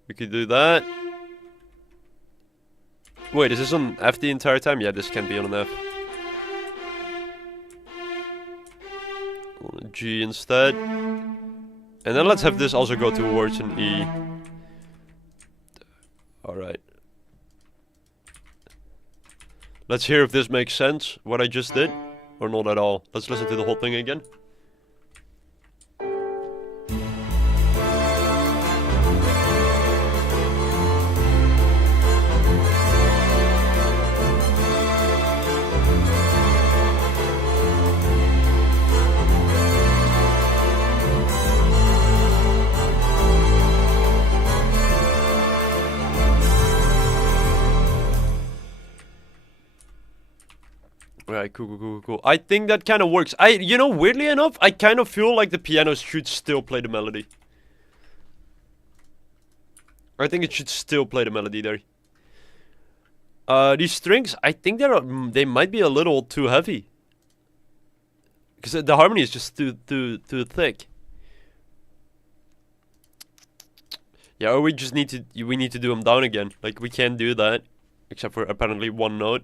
We could do that. Wait, is this on F the entire time? Yeah, this can be on an F. On a G instead. And then let's have this also go towards an E. Alright. Let's hear if this makes sense, what I just did. Or not at all. Let's listen to the whole thing again. Alright, cool. I think that kind of works. You know, weirdly enough, I kind of feel like the piano should still play the melody. I think it should still play the melody there. These strings, I think they might be a little too heavy. Because the harmony is just too thick. Yeah, or we need to do them down again. Like, we can't do that. Except for apparently one note.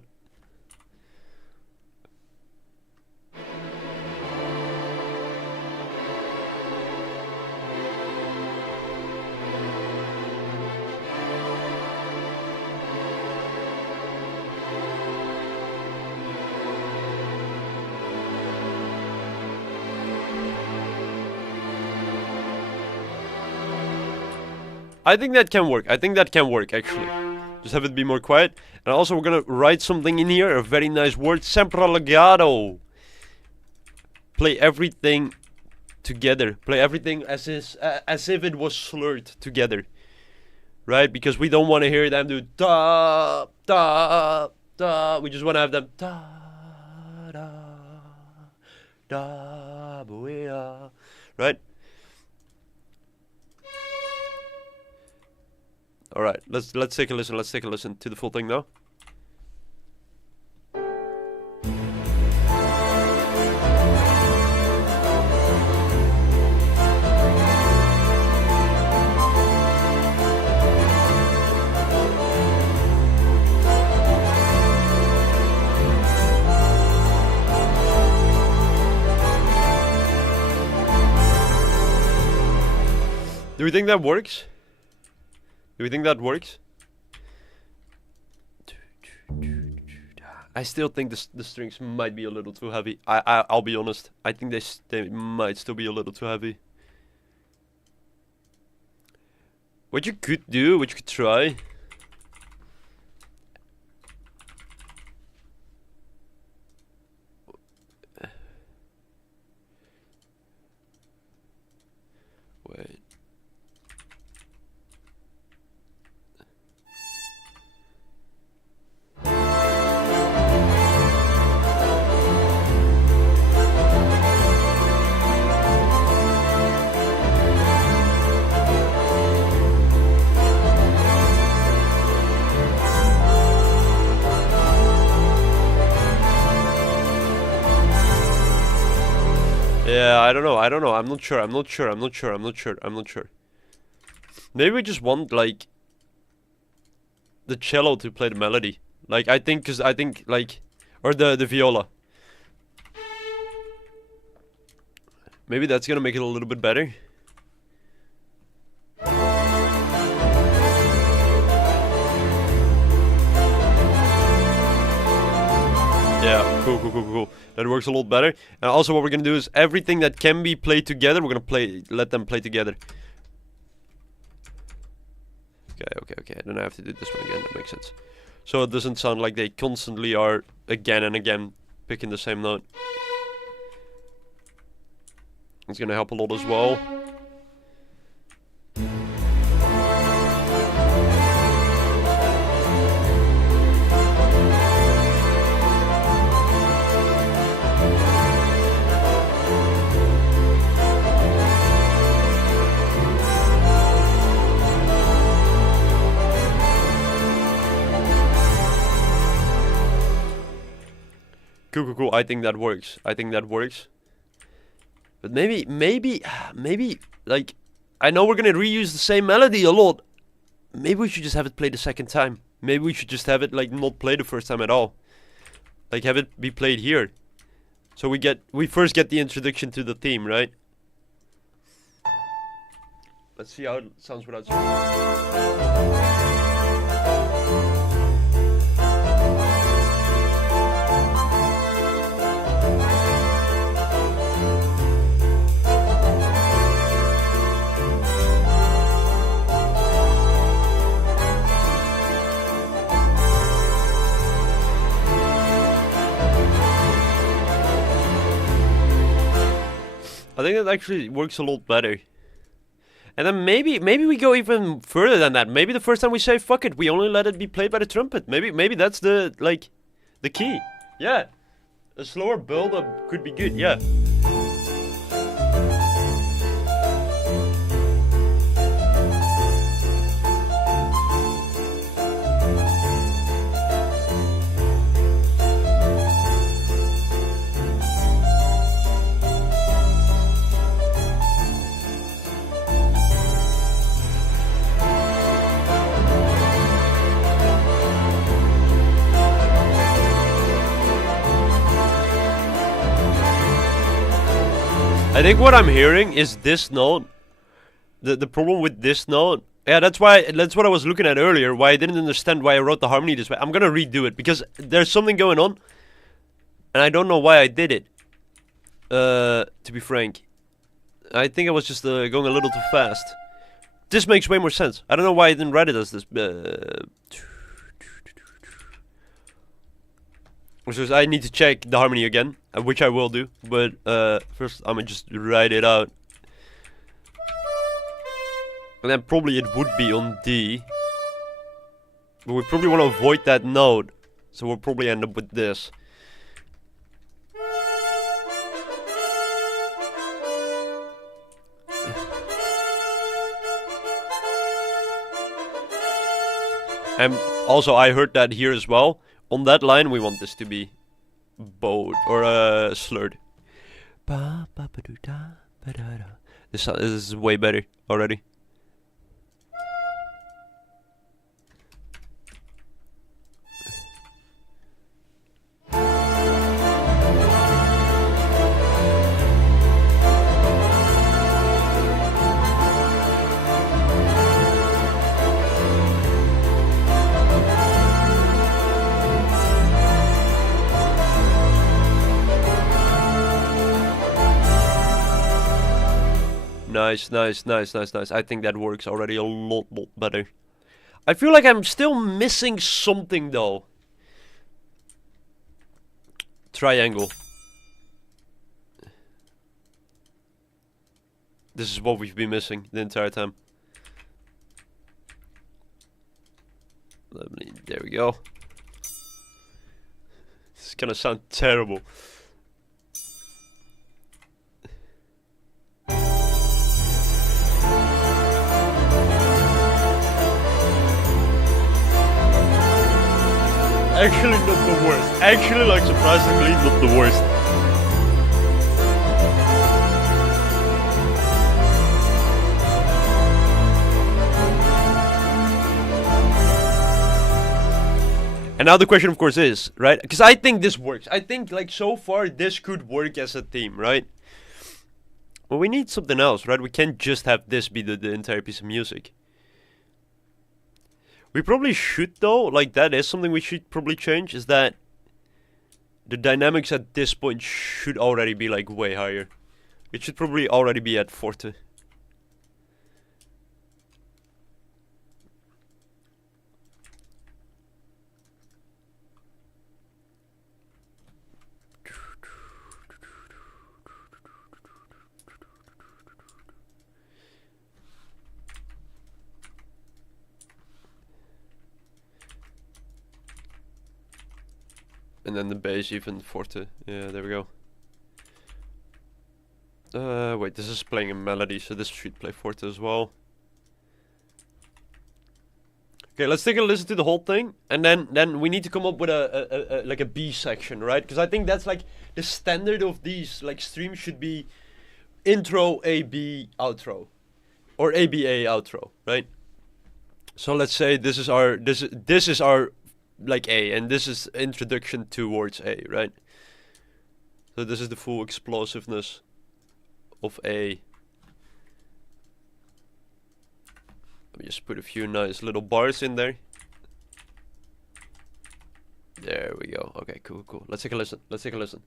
I think that can work. Actually. Just have it be more quiet. And also we're gonna write something in here, a very nice word, sempre legato. Play everything together. Play everything as if it was slurred together. Right? Because we don't want to hear them do da, da, da. We just want to have them da, da, da, boya. Right? All right, let's take a listen. Let's take a listen to the full thing now. Do we think that works? Do we think that works? I still think the strings might be a little too heavy. I'll be honest. I think they might still be a little too heavy. What you could do, what you could try. Wait. Yeah, I don't know. I'm not sure. Maybe we just want, like, the cello to play the melody. Like, I think, like, or the viola. Maybe that's gonna make it a little bit better. Yeah, cool. That works a lot better. And also what we're gonna do is everything that can be played together, we're gonna let them play together. Okay. Then I have to do this one again, that makes sense. So it doesn't sound like they constantly are again and again picking the same note. It's gonna help a lot as well. Cool. I think that works. But maybe, like, I know we're gonna reuse the same melody a lot. Maybe we should just have it played the second time. Maybe we should just have it, like, not play the first time at all. Like, have it be played here. So we first get the introduction to the theme, right? Let's see how it sounds without I think that actually works a lot better. And then maybe we go even further than that. Maybe the first time we say fuck it, we only let it be played by the trumpet. Maybe that's the key. Yeah. A slower build-up could be good, yeah. I think what I'm hearing is this note. The problem with this note. Yeah, that's what I was looking at earlier. Why I didn't understand why I wrote the harmony this way. I'm gonna redo it because there's something going on, and I don't know why I did it. To be frank, I think I was just going a little too fast. This makes way more sense. I don't know why I didn't write it as this. Which is, I need to check the harmony again, which I will do. But first, I'm gonna just write it out. And then probably it would be on D. But we probably want to avoid that note. So we'll probably end up with this. And also I heard that here as well. On that line we want this to be bowed or slurred. This is way better already. Nice. I think that works already a lot better. I feel like I'm still missing something though. Triangle. This is what we've been missing the entire time. There we go. This is gonna sound terrible. Actually not the worst. Actually, like, surprisingly not the worst. And now the question of course is, right? Because I think this works. I think like so far this could work as a theme, right? Well, we need something else, right? We can't just have this be the entire piece of music. We probably should though, like that is something we should probably change, is that the dynamics at this point should already be like way higher. It should probably already be at forte. And then the bass even forte. Yeah, there we go. Wait, this is playing a melody, so this should play forte as well. Okay, let's take a listen to the whole thing, and then we need to come up with a like a B section, right? Because I think that's like the standard of these like streams should be intro, A, B, outro, or A, B, A, outro, right? So let's say this is our like A, and this is introduction towards A, right? So this is the full explosiveness of A. Let me just put a few nice little bars in there. There we go. Okay, cool. Let's take a listen.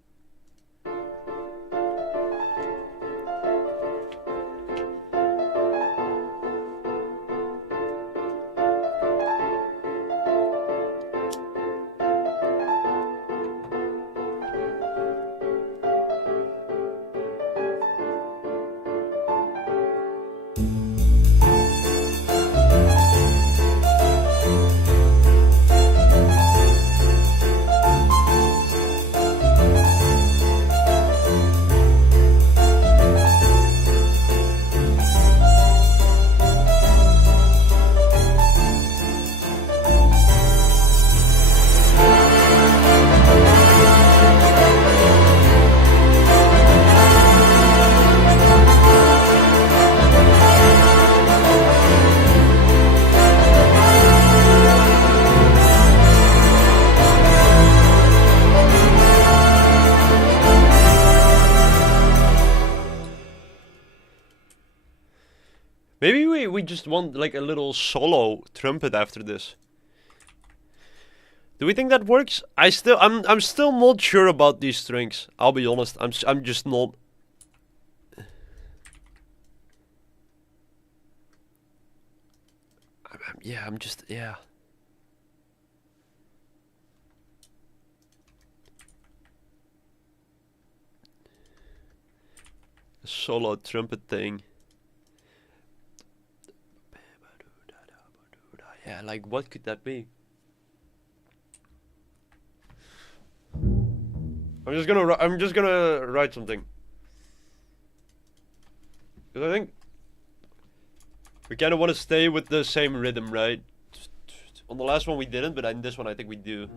we just want like a little solo trumpet after this? Do we think that works? I'm still not sure about these strings. I'll be honest. I'm just not. Yeah. A solo trumpet thing. Yeah, like what could that be? I'm just gonna write something. Because I think we kind of want to stay with the same rhythm, right? On the last one we didn't, but in this one I think we do.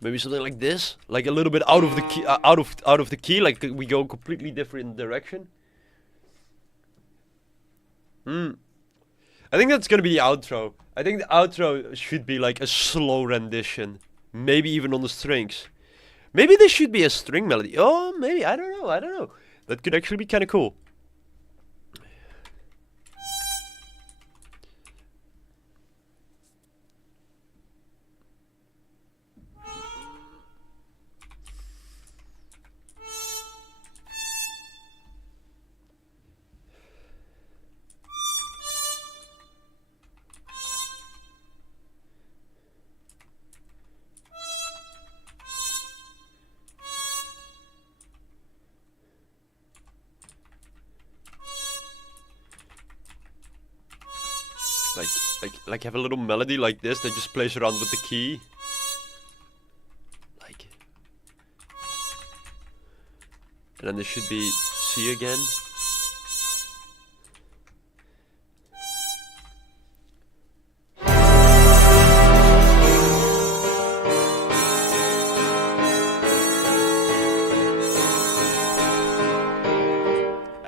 Maybe something like this, like a little bit out of the key, out of the key, like we go completely different direction. I think that's gonna be the outro. I think the outro should be like a slow rendition, maybe even on the strings. Maybe this should be a string melody. Oh, maybe, I don't know. That could actually be kind of cool. Like have a little melody like this that just plays around with the key. Like, and then this should be C again.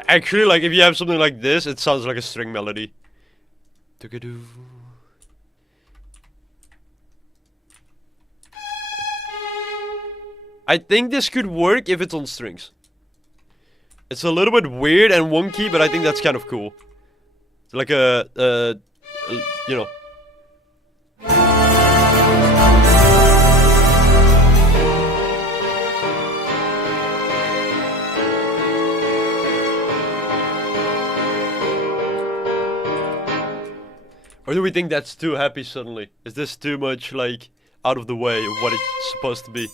Actually, like if you have something like this, it sounds like a string melody. I think this could work if it's on strings. It's a little bit weird and wonky, but I think that's kind of cool. It's like you know. Or do we think that's too happy suddenly? Is this too much, like, out of the way of what it's supposed to be?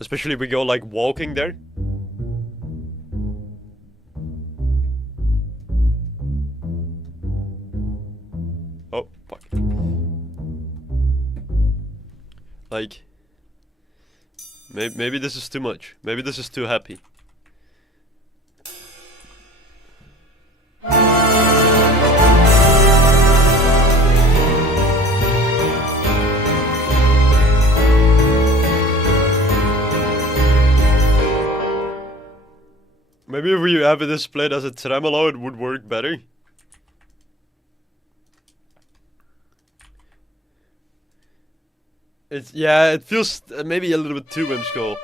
Especially if we go, like, walking there. Oh, fuck. Like, maybe this is too much. Maybe this is too happy. Maybe if we have this played as a tremolo, it would work better. Yeah, it feels maybe a little bit too whimsical.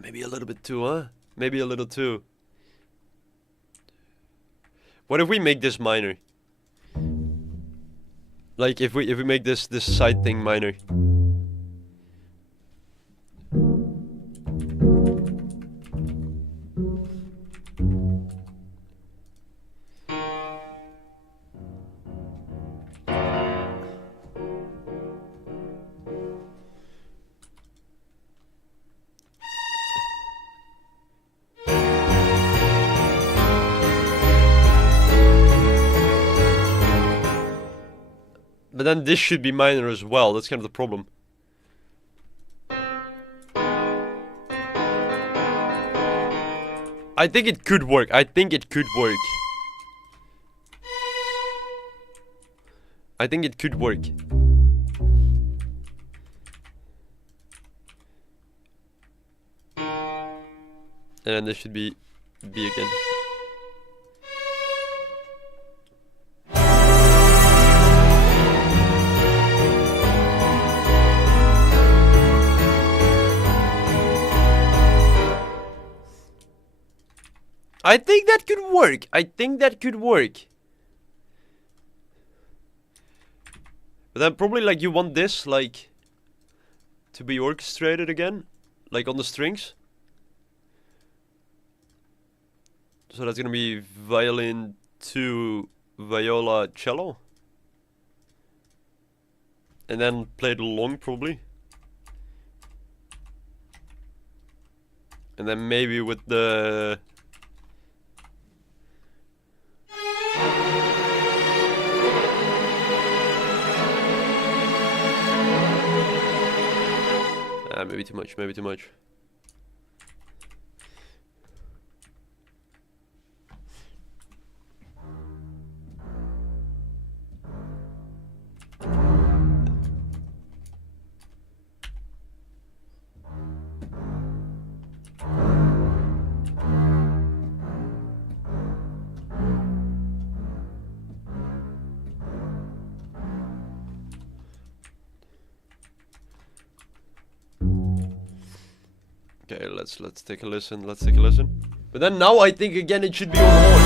Maybe a little bit too, huh? Maybe a little too. What if we make this minor? Like if we make this side thing minor. But then this should be minor as well, that's kind of the problem. I think it could work, I think it could work. And then this should be B again. I think that could work. I think that could work. But then probably like you want this like to be orchestrated again, like on the strings. So that's gonna be violin, 2, viola, cello. And then play it along probably. And then maybe with the maybe too much, maybe too much. Okay, let's take a listen. Let's take a listen. But then now I think again it should be on horn.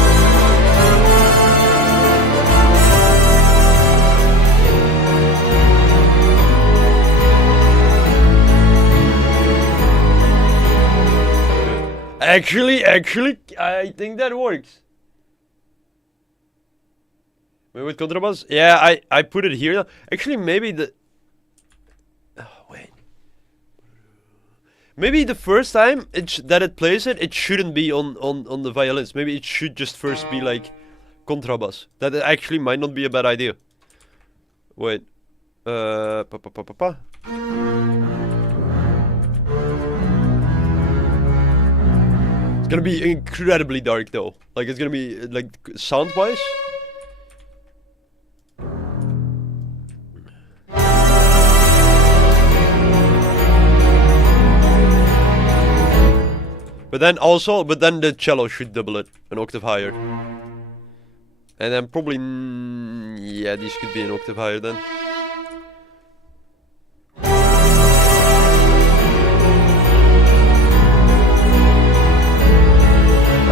Actually, I think that works. Maybe with contrabass? Yeah, I put it here. Actually, maybe the... Oh, wait. Maybe the first time that it plays it, it shouldn't be on the violins. Maybe it should just first be like contrabass. That actually might not be a bad idea. Wait. It's gonna be incredibly dark though. Like it's gonna be like sound-wise. But then the cello should double it an octave higher. And then probably, yeah, these could be an octave higher then.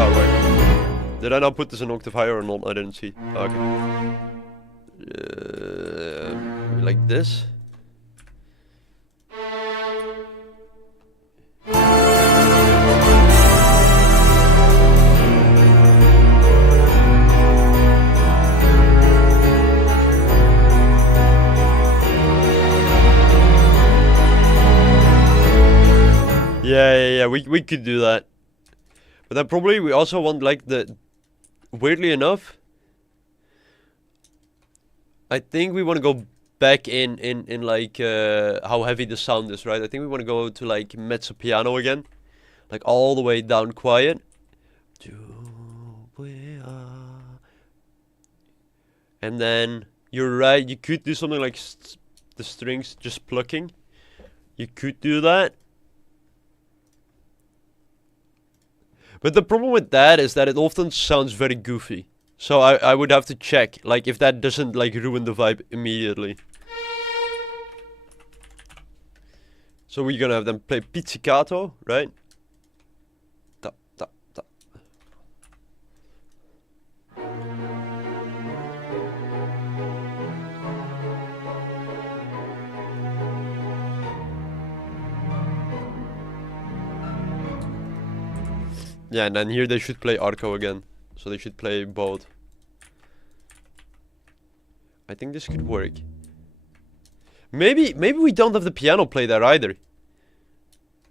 Oh, wait. Did I now put this an octave higher or not? I didn't see. Okay. Like this. Yeah, we could do that. But then probably we also want like the... Weirdly enough, I think we want to go back in like how heavy the sound is, right? I think we want to go to like mezzo piano again. Like all the way down quiet. And then, you're right, you could do something like the strings just plucking. You could do that. But the problem with that is that it often sounds very goofy. So I would have to check, like, if that doesn't, like, ruin the vibe immediately. So we're gonna have them play pizzicato, right? Ta, ta, ta. Yeah, and then here they should play arco again. So they should play both. I think this could work. Maybe we don't have the piano play there either.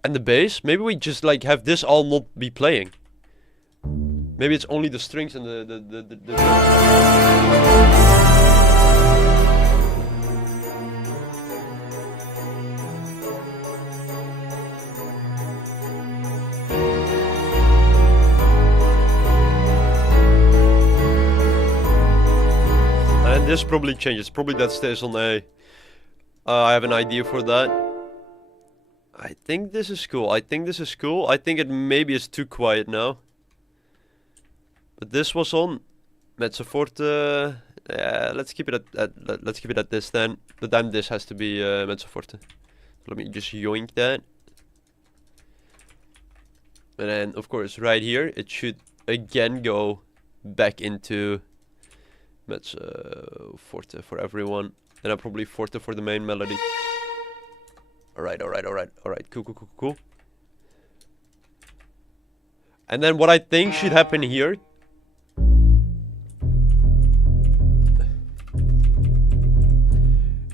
And the bass. Maybe we just like have this all not be playing. Maybe it's only the strings and the this probably changes. Probably that stays on A. I have an idea for that. I think this is cool. I think this is cool. I think it maybe is too quiet now. But this was on mezzo forte. Let's keep it let's keep it at this then. But then this has to be mezzo forte. Let me just yoink that. And then of course right here it should again go back into mezzo forte for everyone. And then probably forte for the main melody. Alright, cool. And then what I think should happen here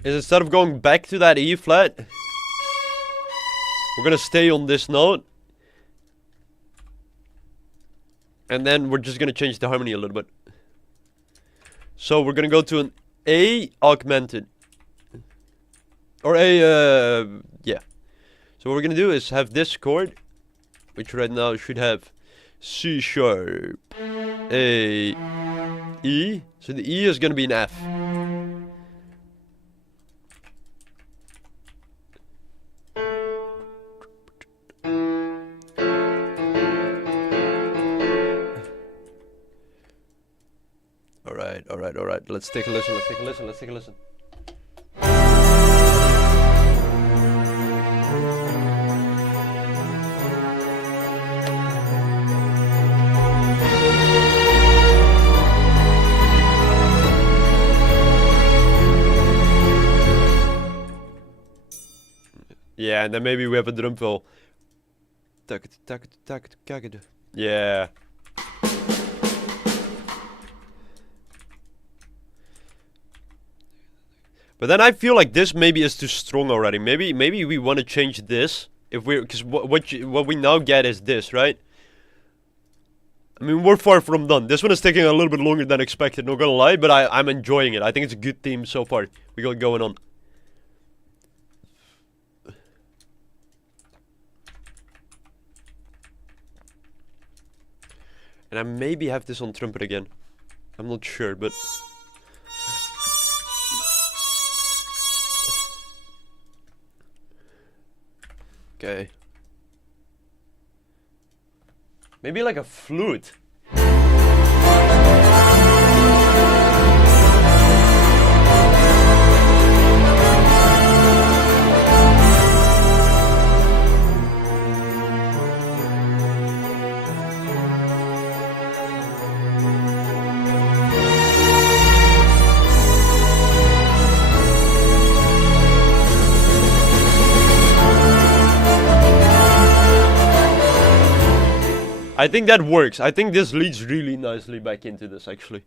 is instead of going back to that E flat, we're gonna stay on this note. And then we're just gonna change the harmony a little bit. So we're gonna go to an A augmented. Or a, yeah. So what we're gonna do is have this chord, which right now should have C sharp, A, E. So the E is gonna be an F. Alright. Let's take a listen. Yeah, and then maybe we have a drum fill. Yeah. But then I feel like this maybe is too strong already. Maybe we want to change this if we're, because what we now get is this, right? I mean, we're far from done. This one is taking a little bit longer than expected, not gonna lie, but I'm enjoying it. I think it's a good theme so far we got going on. And I maybe have this on trumpet again. I'm not sure, but... Okay. Maybe like a flute. I think that works. I think this leads really nicely back into this, actually.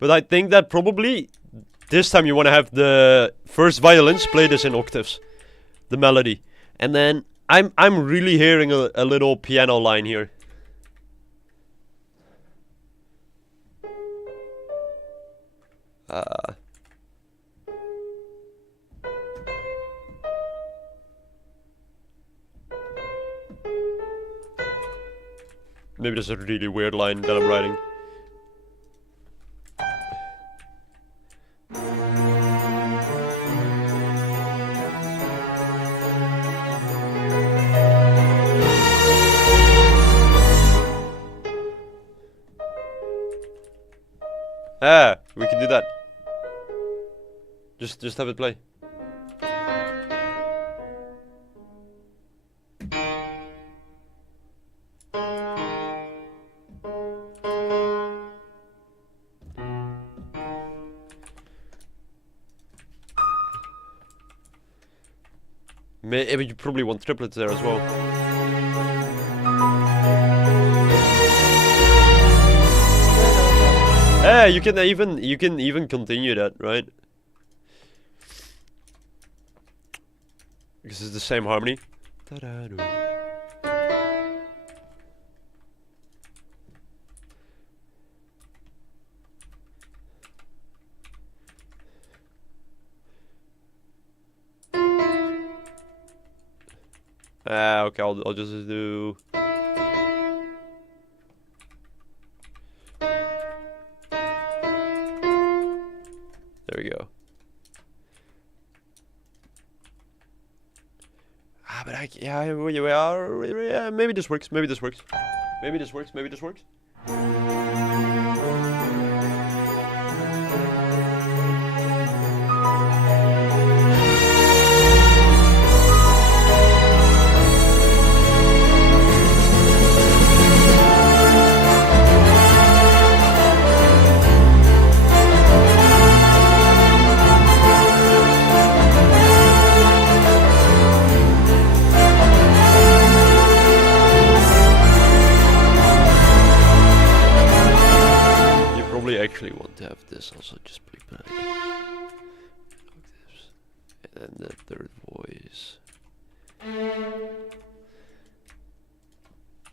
But I think that probably this time you want to have the first violins play this in octaves, the melody, and then I'm really hearing a little piano line here. Maybe there's a really weird line that I'm writing. Ah, we can do that. Just have it play. Maybe you probably want triplets there as well. Yeah, you can even continue that, right? Because it's the same harmony. Okay, I'll just do... but yeah, maybe this works. Maybe this works. Maybe this works. Maybe this works. Actually want to have this also just play back like this, and then the third voice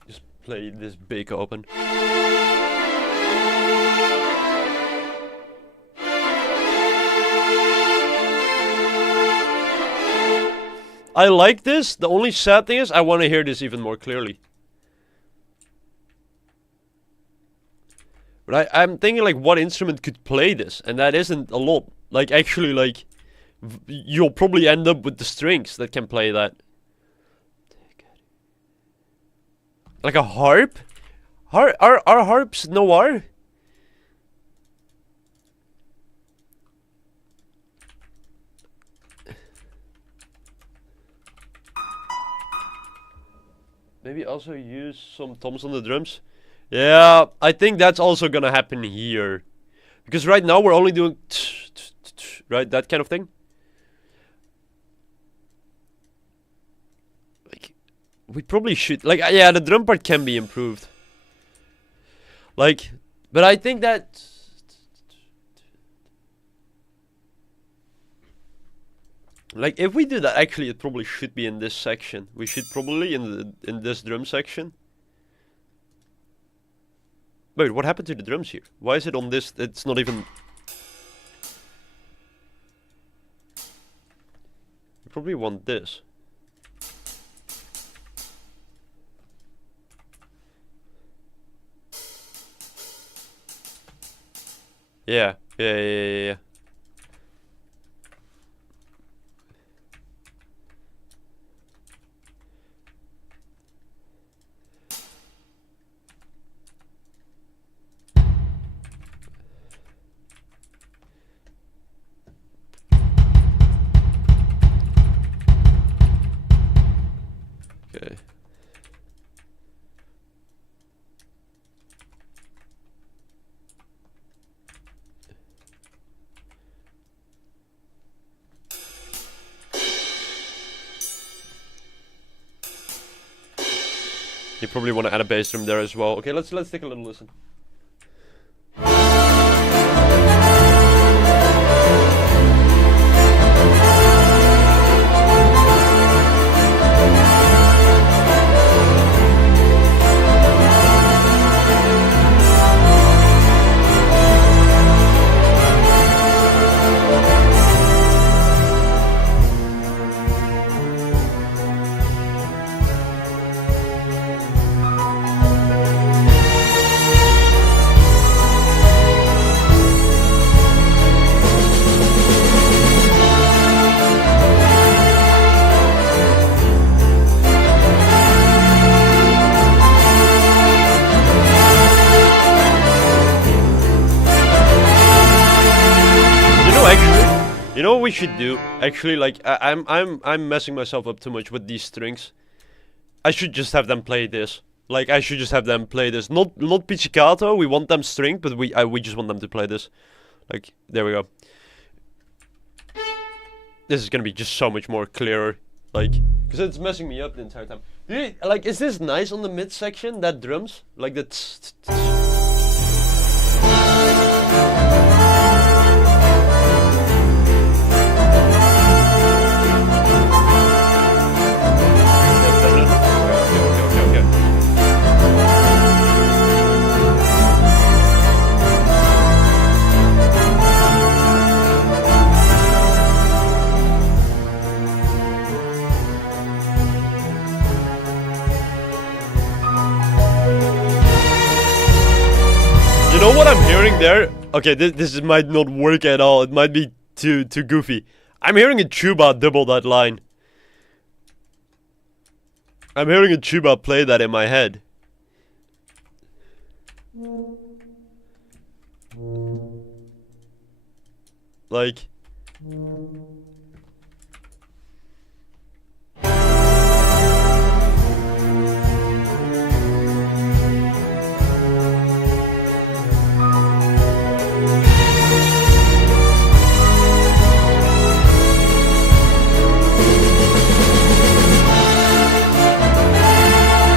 just play this big open. I like this. The only sad thing is I want to hear this even more clearly. But I'm thinking like what instrument could play this, and that isn't a lot. Like actually like you'll probably end up with the strings that can play that. Like a harp? Are harps noir? Maybe also use some toms on the drums. Yeah, I think that's also gonna happen here. Because right now we're only doing right, that kind of thing. Like, we probably should, like, yeah, the drum part can be improved. Like, but I think that like if we do that, actually it probably should be in this section. We should probably in this drum section. Wait, what happened to the drums here? Why is it on this? It's not even... We probably want this. Yeah. Okay. You probably want to add a bass drum there as well. Okay, let's take a little listen. You know what we should do? Actually, like I'm messing myself up too much with these strings. I should just have them play this. Like I should just have them play this. Not pizzicato. We want them stringed, but we just want them to play this. Like there we go. This is gonna be just so much more clearer. Like because it's messing me up the entire time. Like is this nice on the mid section? That drums like that. You know what I'm hearing there? Okay, this might not work at all. It might be too goofy. I'm hearing a tuba double that line. I'm hearing a tuba play that in my head. Like...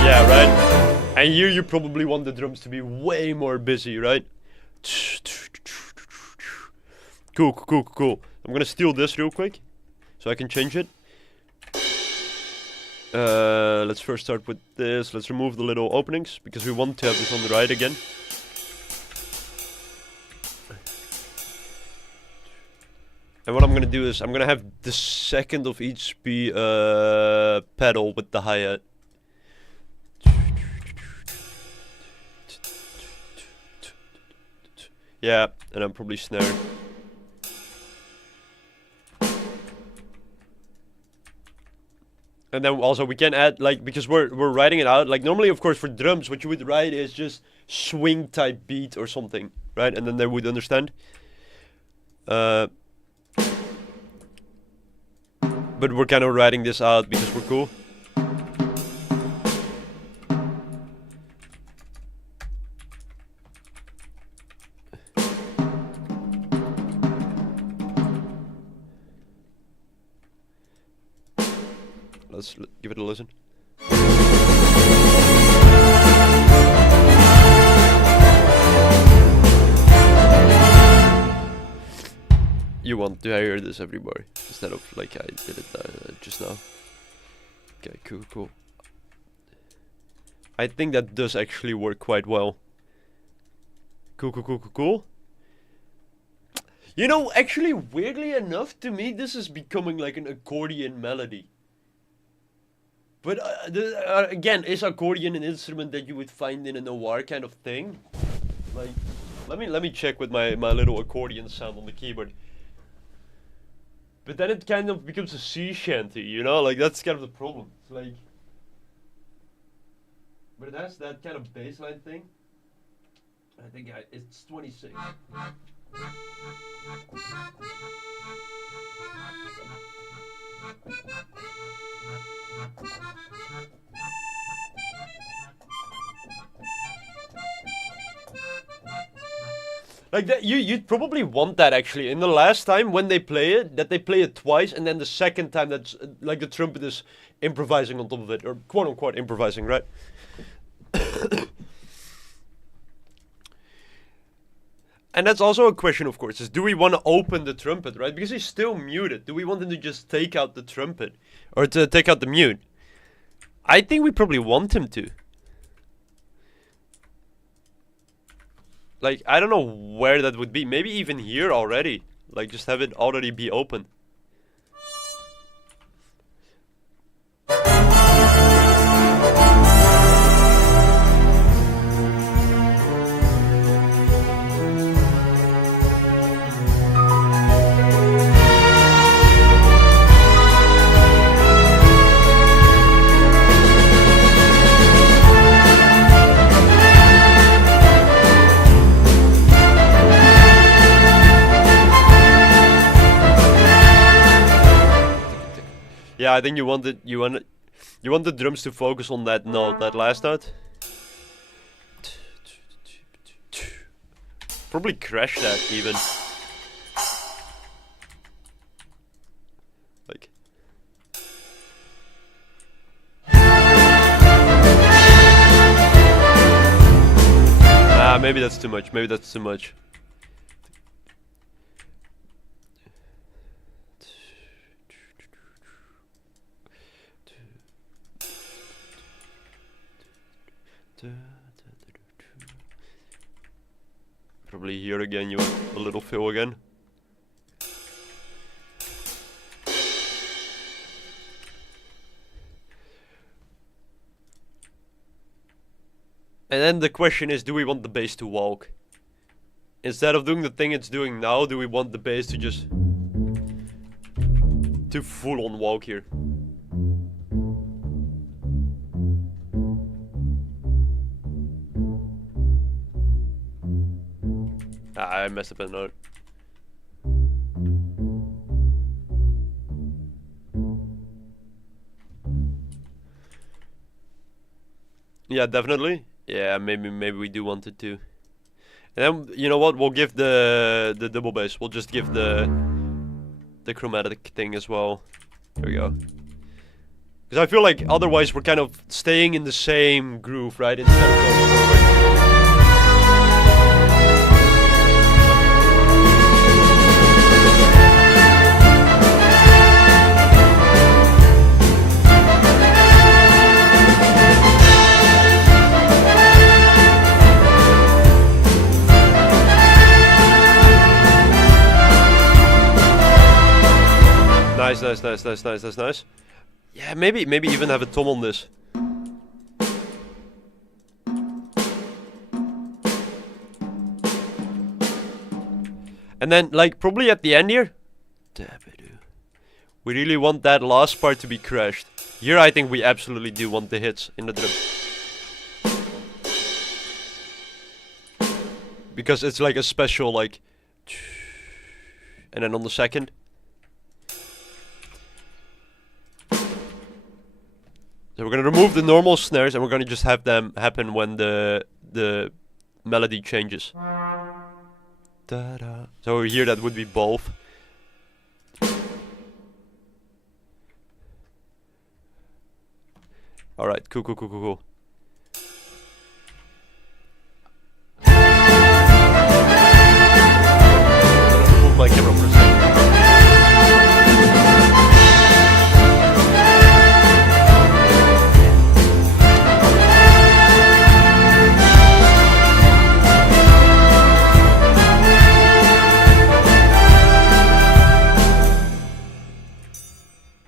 Yeah, right? And here you probably want the drums to be way more busy, right? Cool, cool, cool. I'm gonna steal this real quick, so I can change it. Let's first start with this. Let's remove the little openings, because we want to have this on the right again. And what I'm gonna do is, I'm gonna have the second of each be pedal with the hi-hat. Yeah, and I'm probably snare. And then also we can add, like, because we're writing it out, like normally of course for drums what you would write is just swing type beat or something, right? And then they would understand. But we're kind of writing this out because we're cool. Let's give it a listen. You want to hear this, everybody, instead of like I did it just now. Okay, cool, cool. I think that does actually work quite well. Cool, cool, cool, cool, cool. You know, actually, weirdly enough, to me, this is becoming like an accordion melody. But again, is accordion an instrument that you would find in a noir kind of thing? Like, let me check with my little accordion sound on the keyboard. But then it kind of becomes a sea shanty, you know? Like, that's kind of the problem. It's like... But it has that kind of bass line thing. I think it's 26. Like that, you'd probably want that actually. In the last time when they play it, that they play it twice, and then the second time that's like the trumpet is improvising on top of it, or quote unquote improvising, right? And that's also a question, of course, is do we want to open the trumpet, right? Because he's still muted. Do we want him to just take out the trumpet? Or to take out the mute? I think we probably want him to. Like, I don't know where that would be. Maybe even here already. Like, just have it already be open. Yeah, I think you want the drums to focus on that note, that last note. Probably crash that even. Like. Ah, maybe that's too much. Maybe that's too much. Probably here again, you want a little fill again. And then the question is, do we want the bass to walk? Instead of doing the thing it's doing now, do we want the bass to just... to full on walk here? messed up a note. Yeah, definitely. Yeah, maybe we do want it to. And then, you know what? We'll give the double bass. We'll just give the chromatic thing as well. There we go. Because I feel like otherwise we're kind of staying in the same groove, right? Instead of going forward. Nice. Yeah, maybe even have a tom on this. And then, like, probably at the end here, we really want that last part to be crashed. Here I think we absolutely do want the hits in the drum. Because it's like a special, like... And then on the second. So we're gonna remove the normal snares and we're gonna just have them happen when the melody changes. Da-da. So here that would be both. Alright, cool. Move my camera for a second.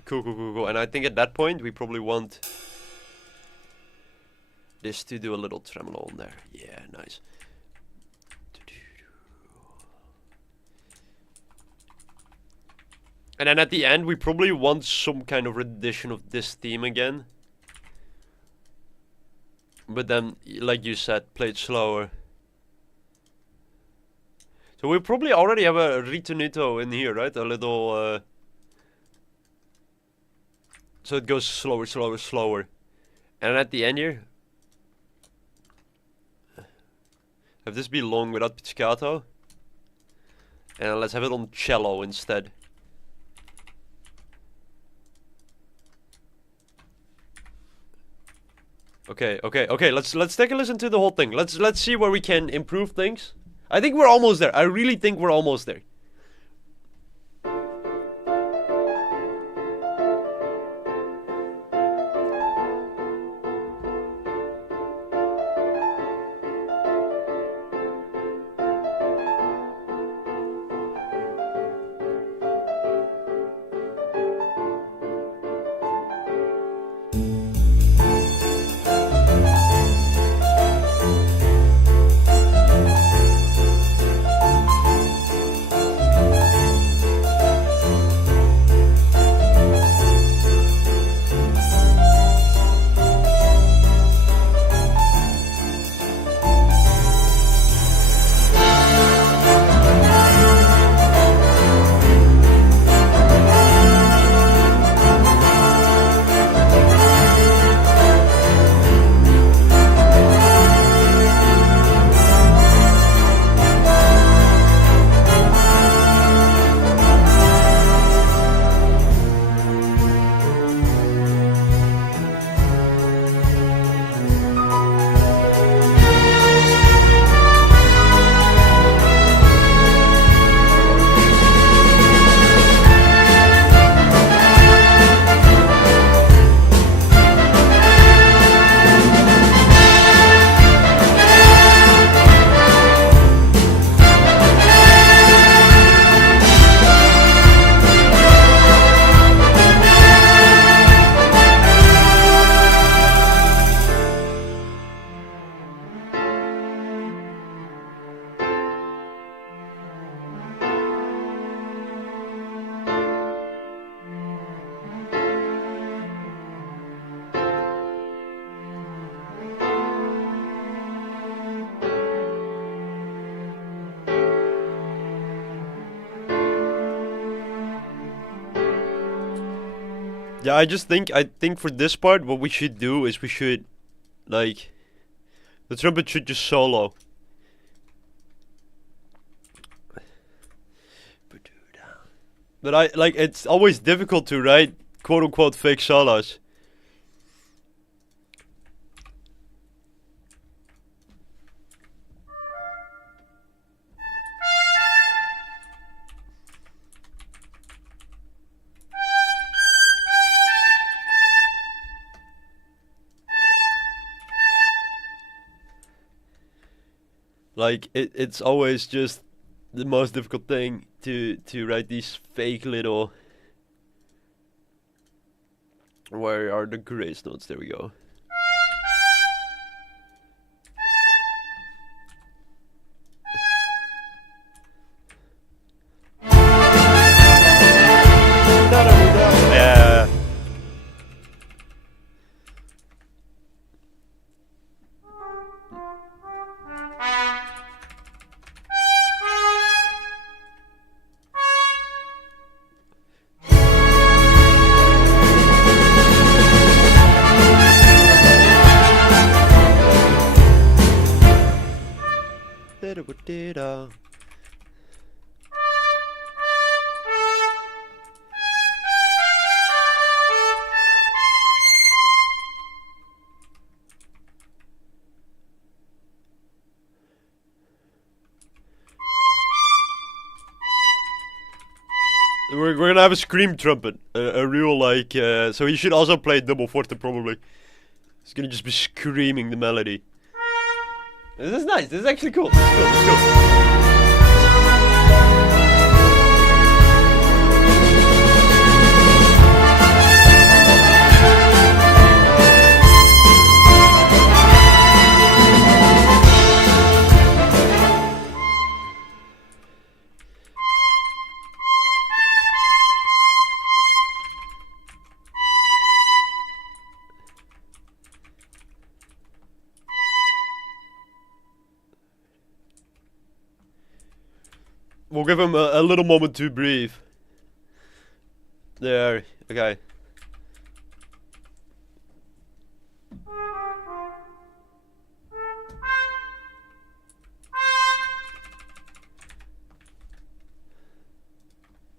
Cool. And I think at that point we probably want this to do a little tremolo on there. Yeah, nice. And then at the end we probably want some kind of rendition of this theme again. But then, like you said, play it slower. So we probably already have a ritenuto in here, right? A little... So it goes slower. And at the end here, have this be long without pizzicato. And let's have it on cello instead. Okay. Let's take a listen to the whole thing. Let's see where we can improve things. I think we're almost there. I really think we're almost there. Yeah, I think for this part, what we should do is we should, like, the trumpet should just solo. But it's always difficult to write quote unquote fake solos. Like it's always just the most difficult thing to write these fake little. Where are the grace notes? There we go. Yeah. We're gonna have a scream trumpet, a real like. So he should also play double forte probably. He's gonna just be screaming the melody. This is nice. This is actually cool. This is cool. This is cool. We'll give him a little moment to breathe. There, okay.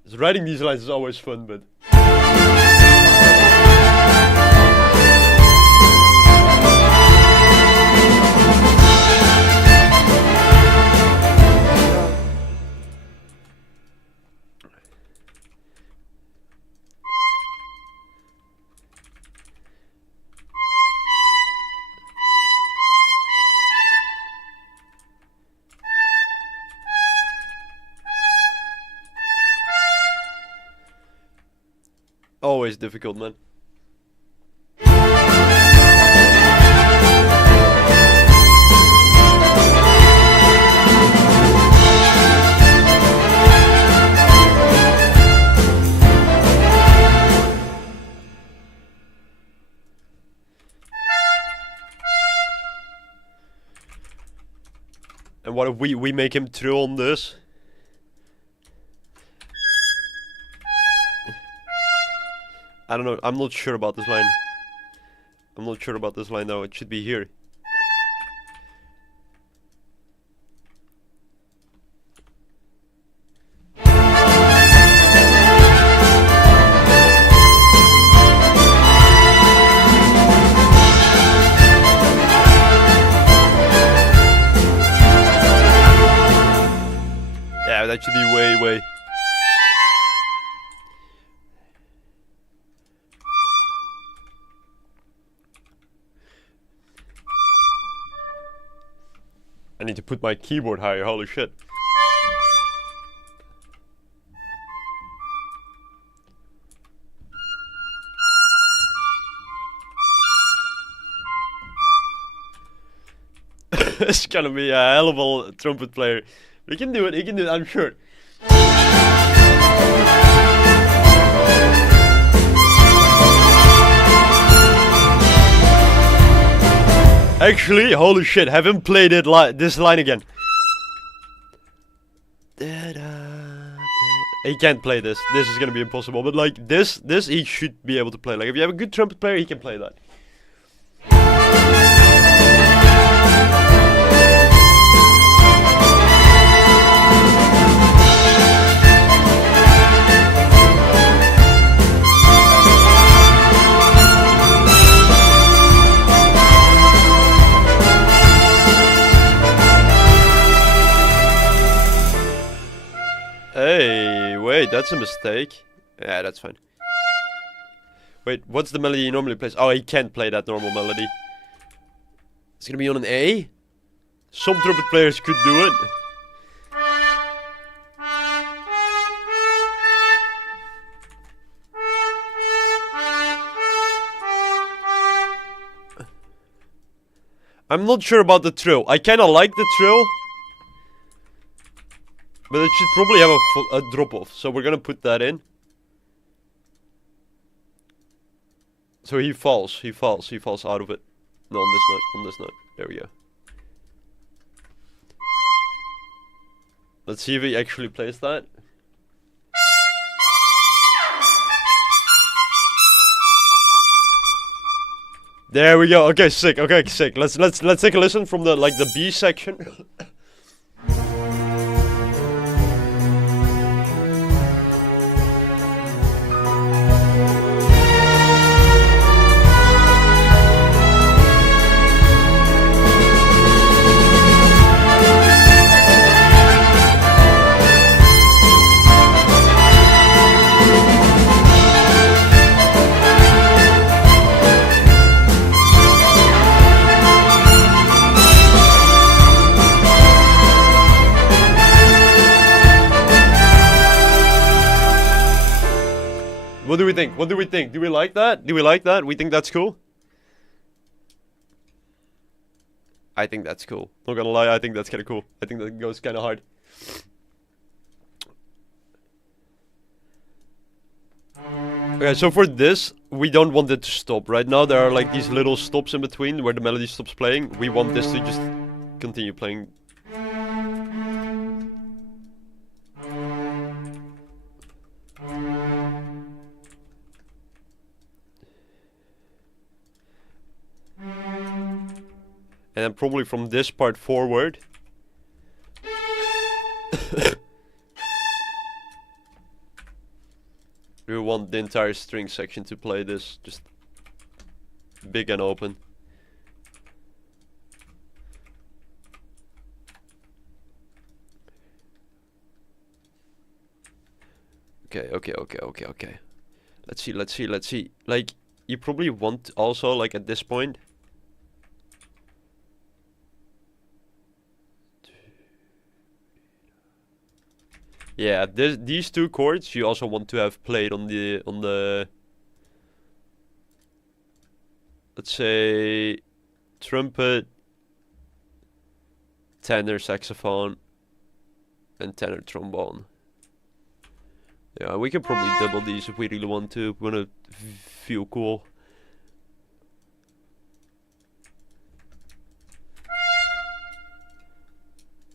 So writing these lines is always fun, but... Always difficult, man. And what if we make him trill on this? I don't know, I'm not sure about this line. I'm not sure about this line though, it should be here. Yeah, that should be way. I need to put my keyboard higher, holy shit. It's gonna be a hell of a trumpet player. He can do it, I'm sure. Actually, holy shit, have him play this line again. He can't play this. This is gonna be impossible. But like this he should be able to play. Like if you have a good trumpet player, he can play that. Hey, wait, that's a mistake. Yeah, that's fine. Wait, what's the melody he normally plays? Oh, he can't play that normal melody. It's gonna be on an A? Some trumpet players could do it. I'm not sure about the trill. I kinda like the trill. But it should probably have a drop-off, so we're gonna put that in. So he falls out of it. No, on this note. There we go. Let's see if he actually plays that. There we go. Okay, sick. Okay, sick. Let's take a listen from the B section. What do we think? What do we think? Do we like that? Do we like that? We think that's cool? I think that's cool. Not gonna lie, I think that's kinda cool. I think that goes kinda hard. Okay, so for this, we don't want it to stop. Right now there are like these little stops in between where the melody stops playing. We want this to just continue playing. And then probably from this part forward. We want the entire string section to play this just big and open. Okay. Let's see. Like, you probably want also, like, at this point. Yeah, these two chords you also want to have played on the let's say trumpet, tenor saxophone, and tenor trombone. Yeah, we can probably double these if we really want to. We wanna feel cool.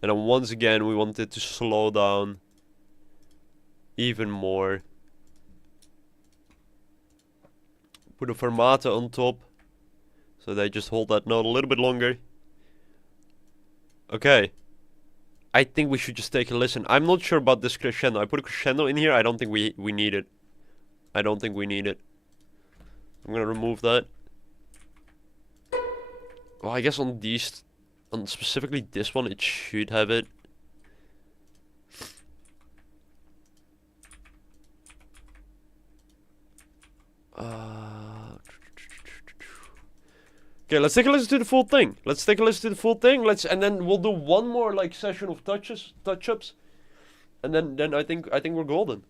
And then once again we want it to slow down even more. Put a fermata on top, so they just hold that note a little bit longer. Okay. I think we should just take a listen. I'm not sure about this crescendo. I put a crescendo in here. I don't think we need it. I don't think we need it. I'm gonna remove that. Well, I guess on these, on specifically this one, it should have it. Okay, let's take a listen to the full thing. And then we'll do one more like session of touch-ups, and then I think we're golden.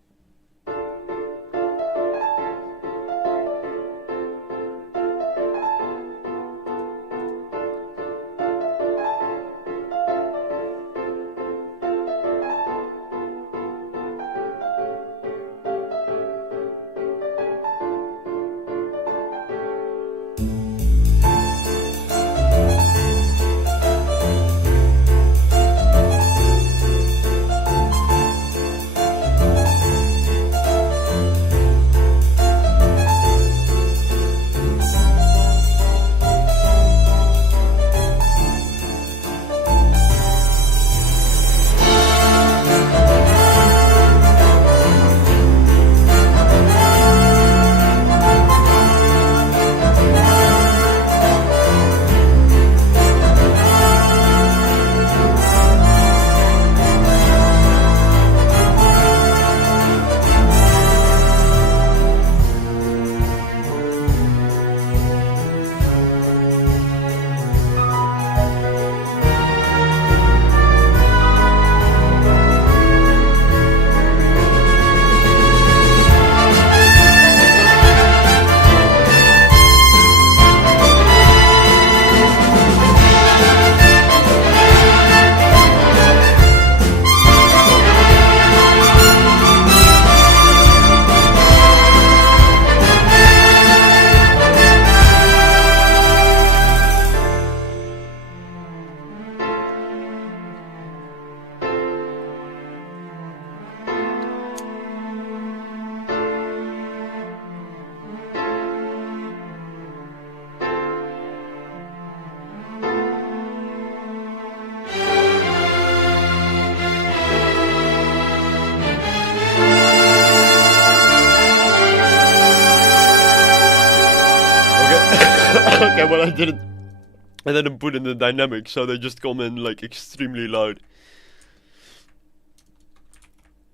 Okay, well I didn't put in the dynamic, so they just come in like extremely loud.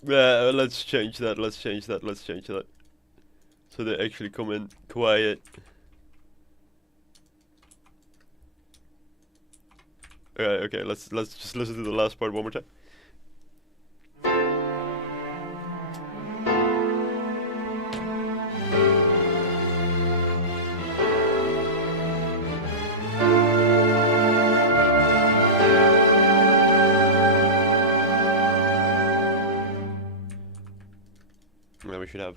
Yeah, let's change that. So they actually come in quiet. Okay, let's just listen to the last part one more time. Now we should have.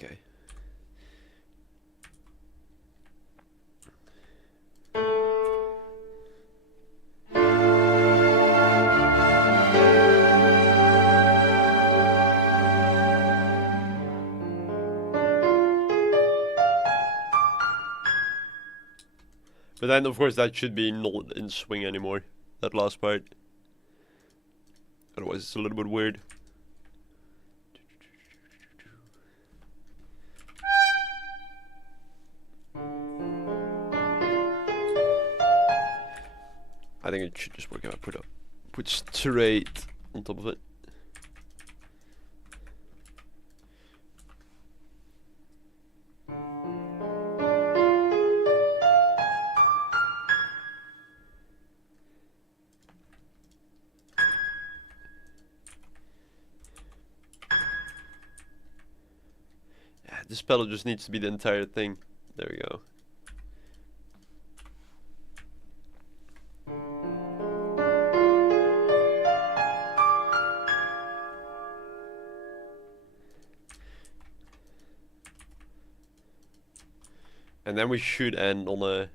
Okay. But then, of course, that should be not in swing anymore. That last part. Otherwise, it's a little bit weird. I think it should just work out. Put straight on top of it. Yeah, this pedal just needs to be the entire thing. There we go. And then we should end on a...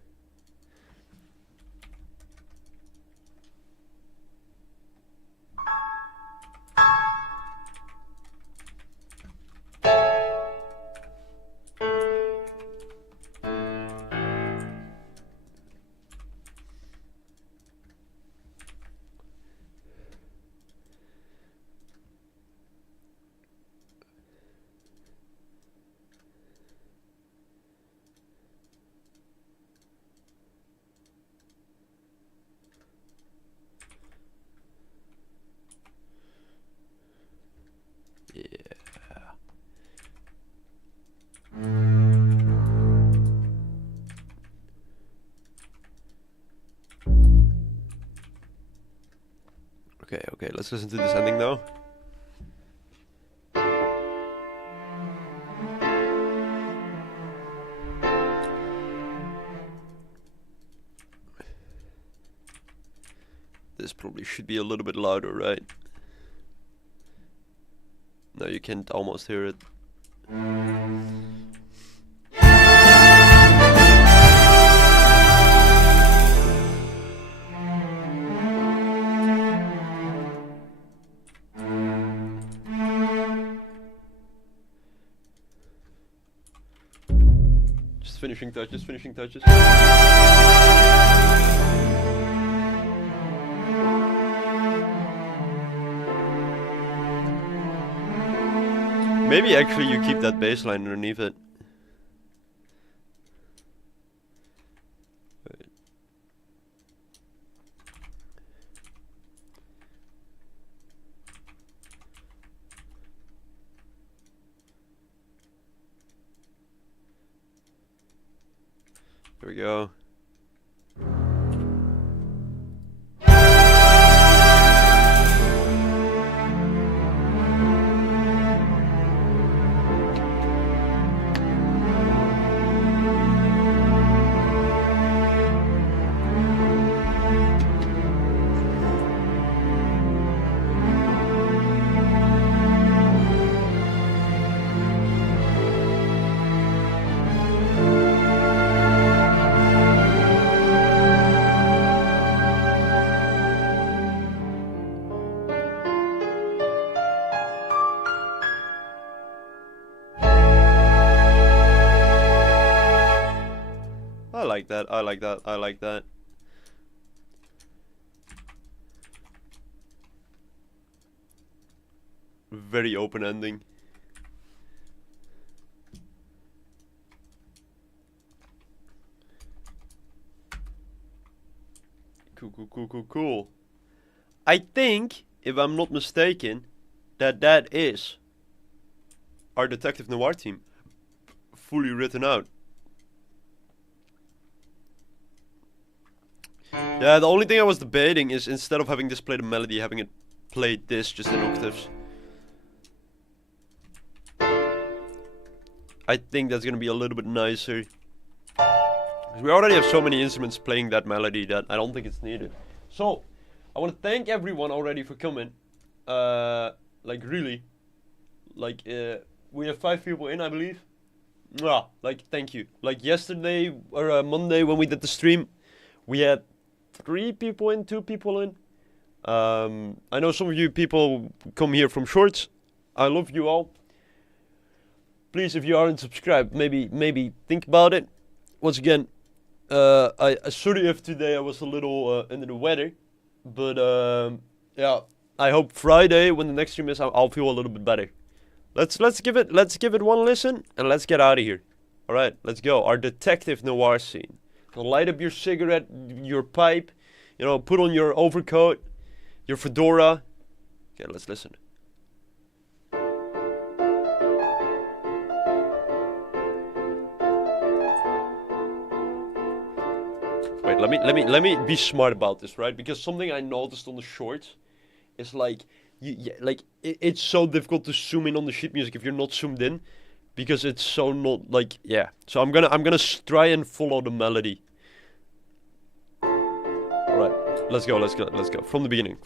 Okay, let's listen to this ending now. This probably should be a little bit louder, right? No, you can't almost hear it. Finishing touches. Maybe actually you keep that bass line underneath it. Wait. There we go. like that. I like that. I like that. Very open ending. Cool. I think, if I'm not mistaken, that is our detective noir team fully written out. Yeah, the only thing I was debating is instead of having this play the melody, having it play this just in octaves. I think that's gonna be a little bit nicer. We already have so many instruments playing that melody that I don't think it's needed. So, I want to thank everyone already for coming. Like really. Like, we have 5 people in, I believe. Mwah, like, thank you. Like yesterday, or Monday when we did the stream, we had 3 people in, 2 people in. I know some of you people come here from shorts. I love you all. Please, if you aren't subscribed, maybe think about it. Once again, sorry if today I was a little under the weather, but yeah, I hope Friday when the next stream is, I'll feel a little bit better. Let's give it one listen and let's get out of here. All right, let's go. Our detective noir scene. Light up your cigarette, your pipe, you know, put on your overcoat, your fedora. Okay, let's listen. Wait, let me be smart about this, right? Because something I noticed on the shorts is like, it's so difficult to zoom in on the sheet music if you're not zoomed in, because it's so not like, yeah. So I'm gonna try and follow the melody. All right, let's go. From the beginning.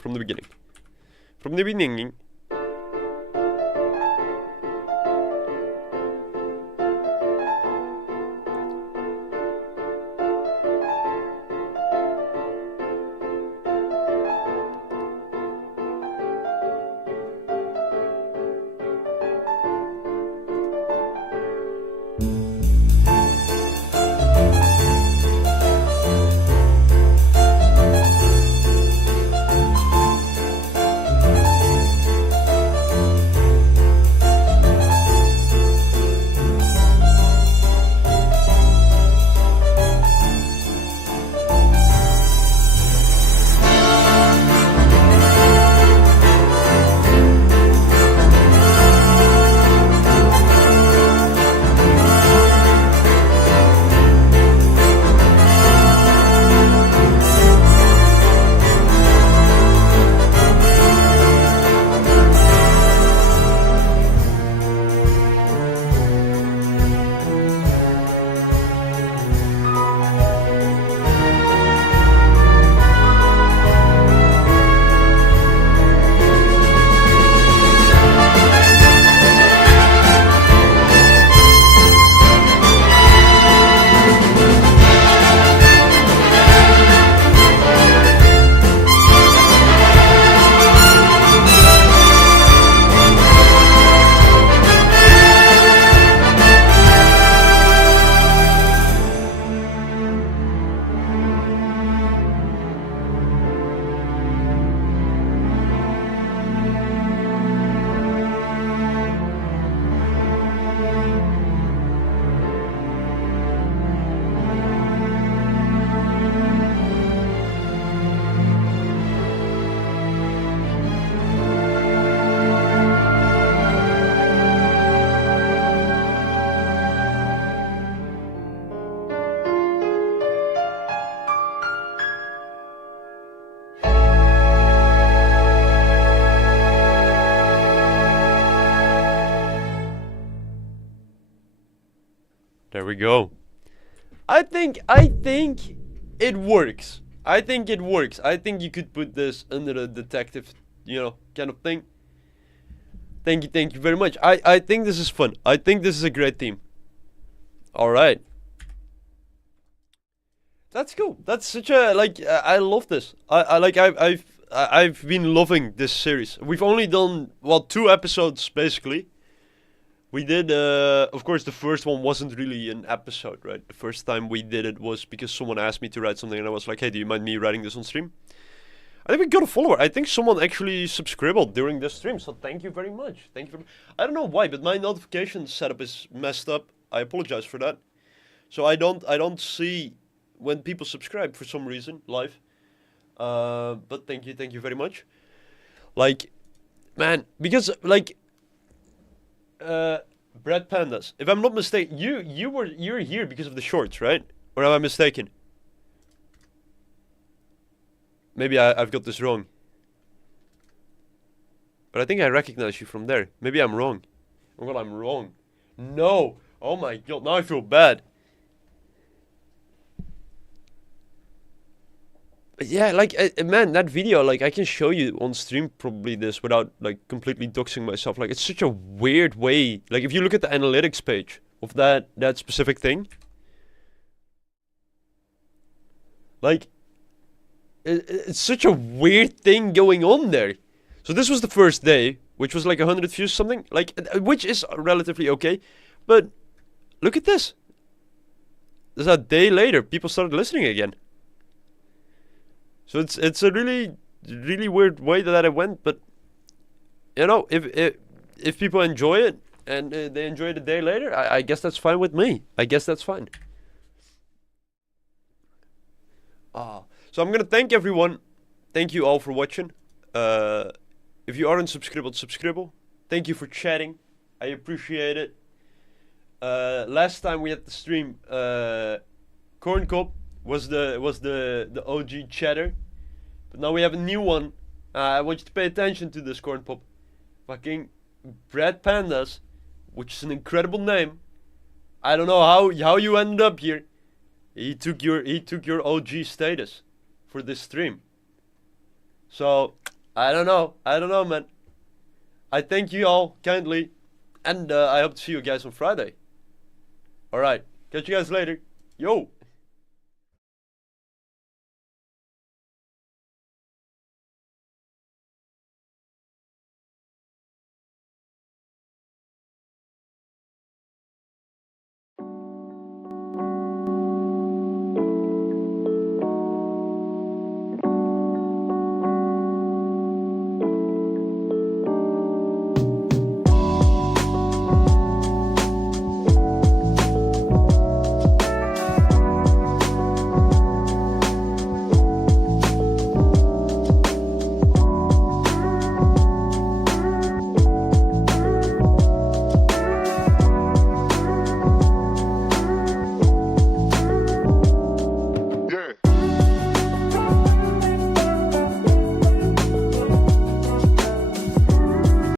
There we go. I think it works. I think you could put this under the detective, you know, kind of thing. Thank you very much. I think this is fun. I think this is a great team. All right. That's cool. That's such a, like, I love this. I've been loving this series. We've only done, well, 2 episodes basically. We did, of course, the first one wasn't really an episode, right? The first time we did it was because someone asked me to write something, and I was like, hey, do you mind me writing this on stream? I think we got a follower. I think someone actually subscribed during the stream, so thank you very much. Thank you. I don't know why, but my notification setup is messed up. I apologize for that. So I don't see when people subscribe for some reason live. But thank you very much. Like, man, because like, Brad Pandas. If I'm not mistaken, you're here because of the shorts, right? Or am I mistaken? Maybe I've got this wrong. But I think I recognize you from there. Maybe I'm wrong. Oh god, I'm wrong. No! Oh my god, now I feel bad. But yeah, like, man, that video, like, I can show you on stream probably this without, like, completely doxing myself. Like, it's such a weird way. Like, if you look at the analytics page of that specific thing. Like, it's such a weird thing going on there. So this was the first day, which was like 100 views something, like, which is relatively okay. But look at this. There's a day later, people started listening again. So it's a really weird way that it went. But you know, if people enjoy it and they enjoy it a day later, I guess that's fine with me. I guess that's fine. So I'm gonna thank everyone. Thank you all for watching. If you aren't subscribe. Thank you for chatting. I appreciate it. Last time we had the stream, Corn Cop was the OG chatter, but now we have a new one. I want you to pay attention to this, Corn Pop. Fucking Brad Pandas, which is an incredible name. I don't know how you ended up here. He took your OG status for this stream. So I don't know, man. I thank you all kindly, and I hope to see you guys on Friday. All right, catch you guys later. Yo.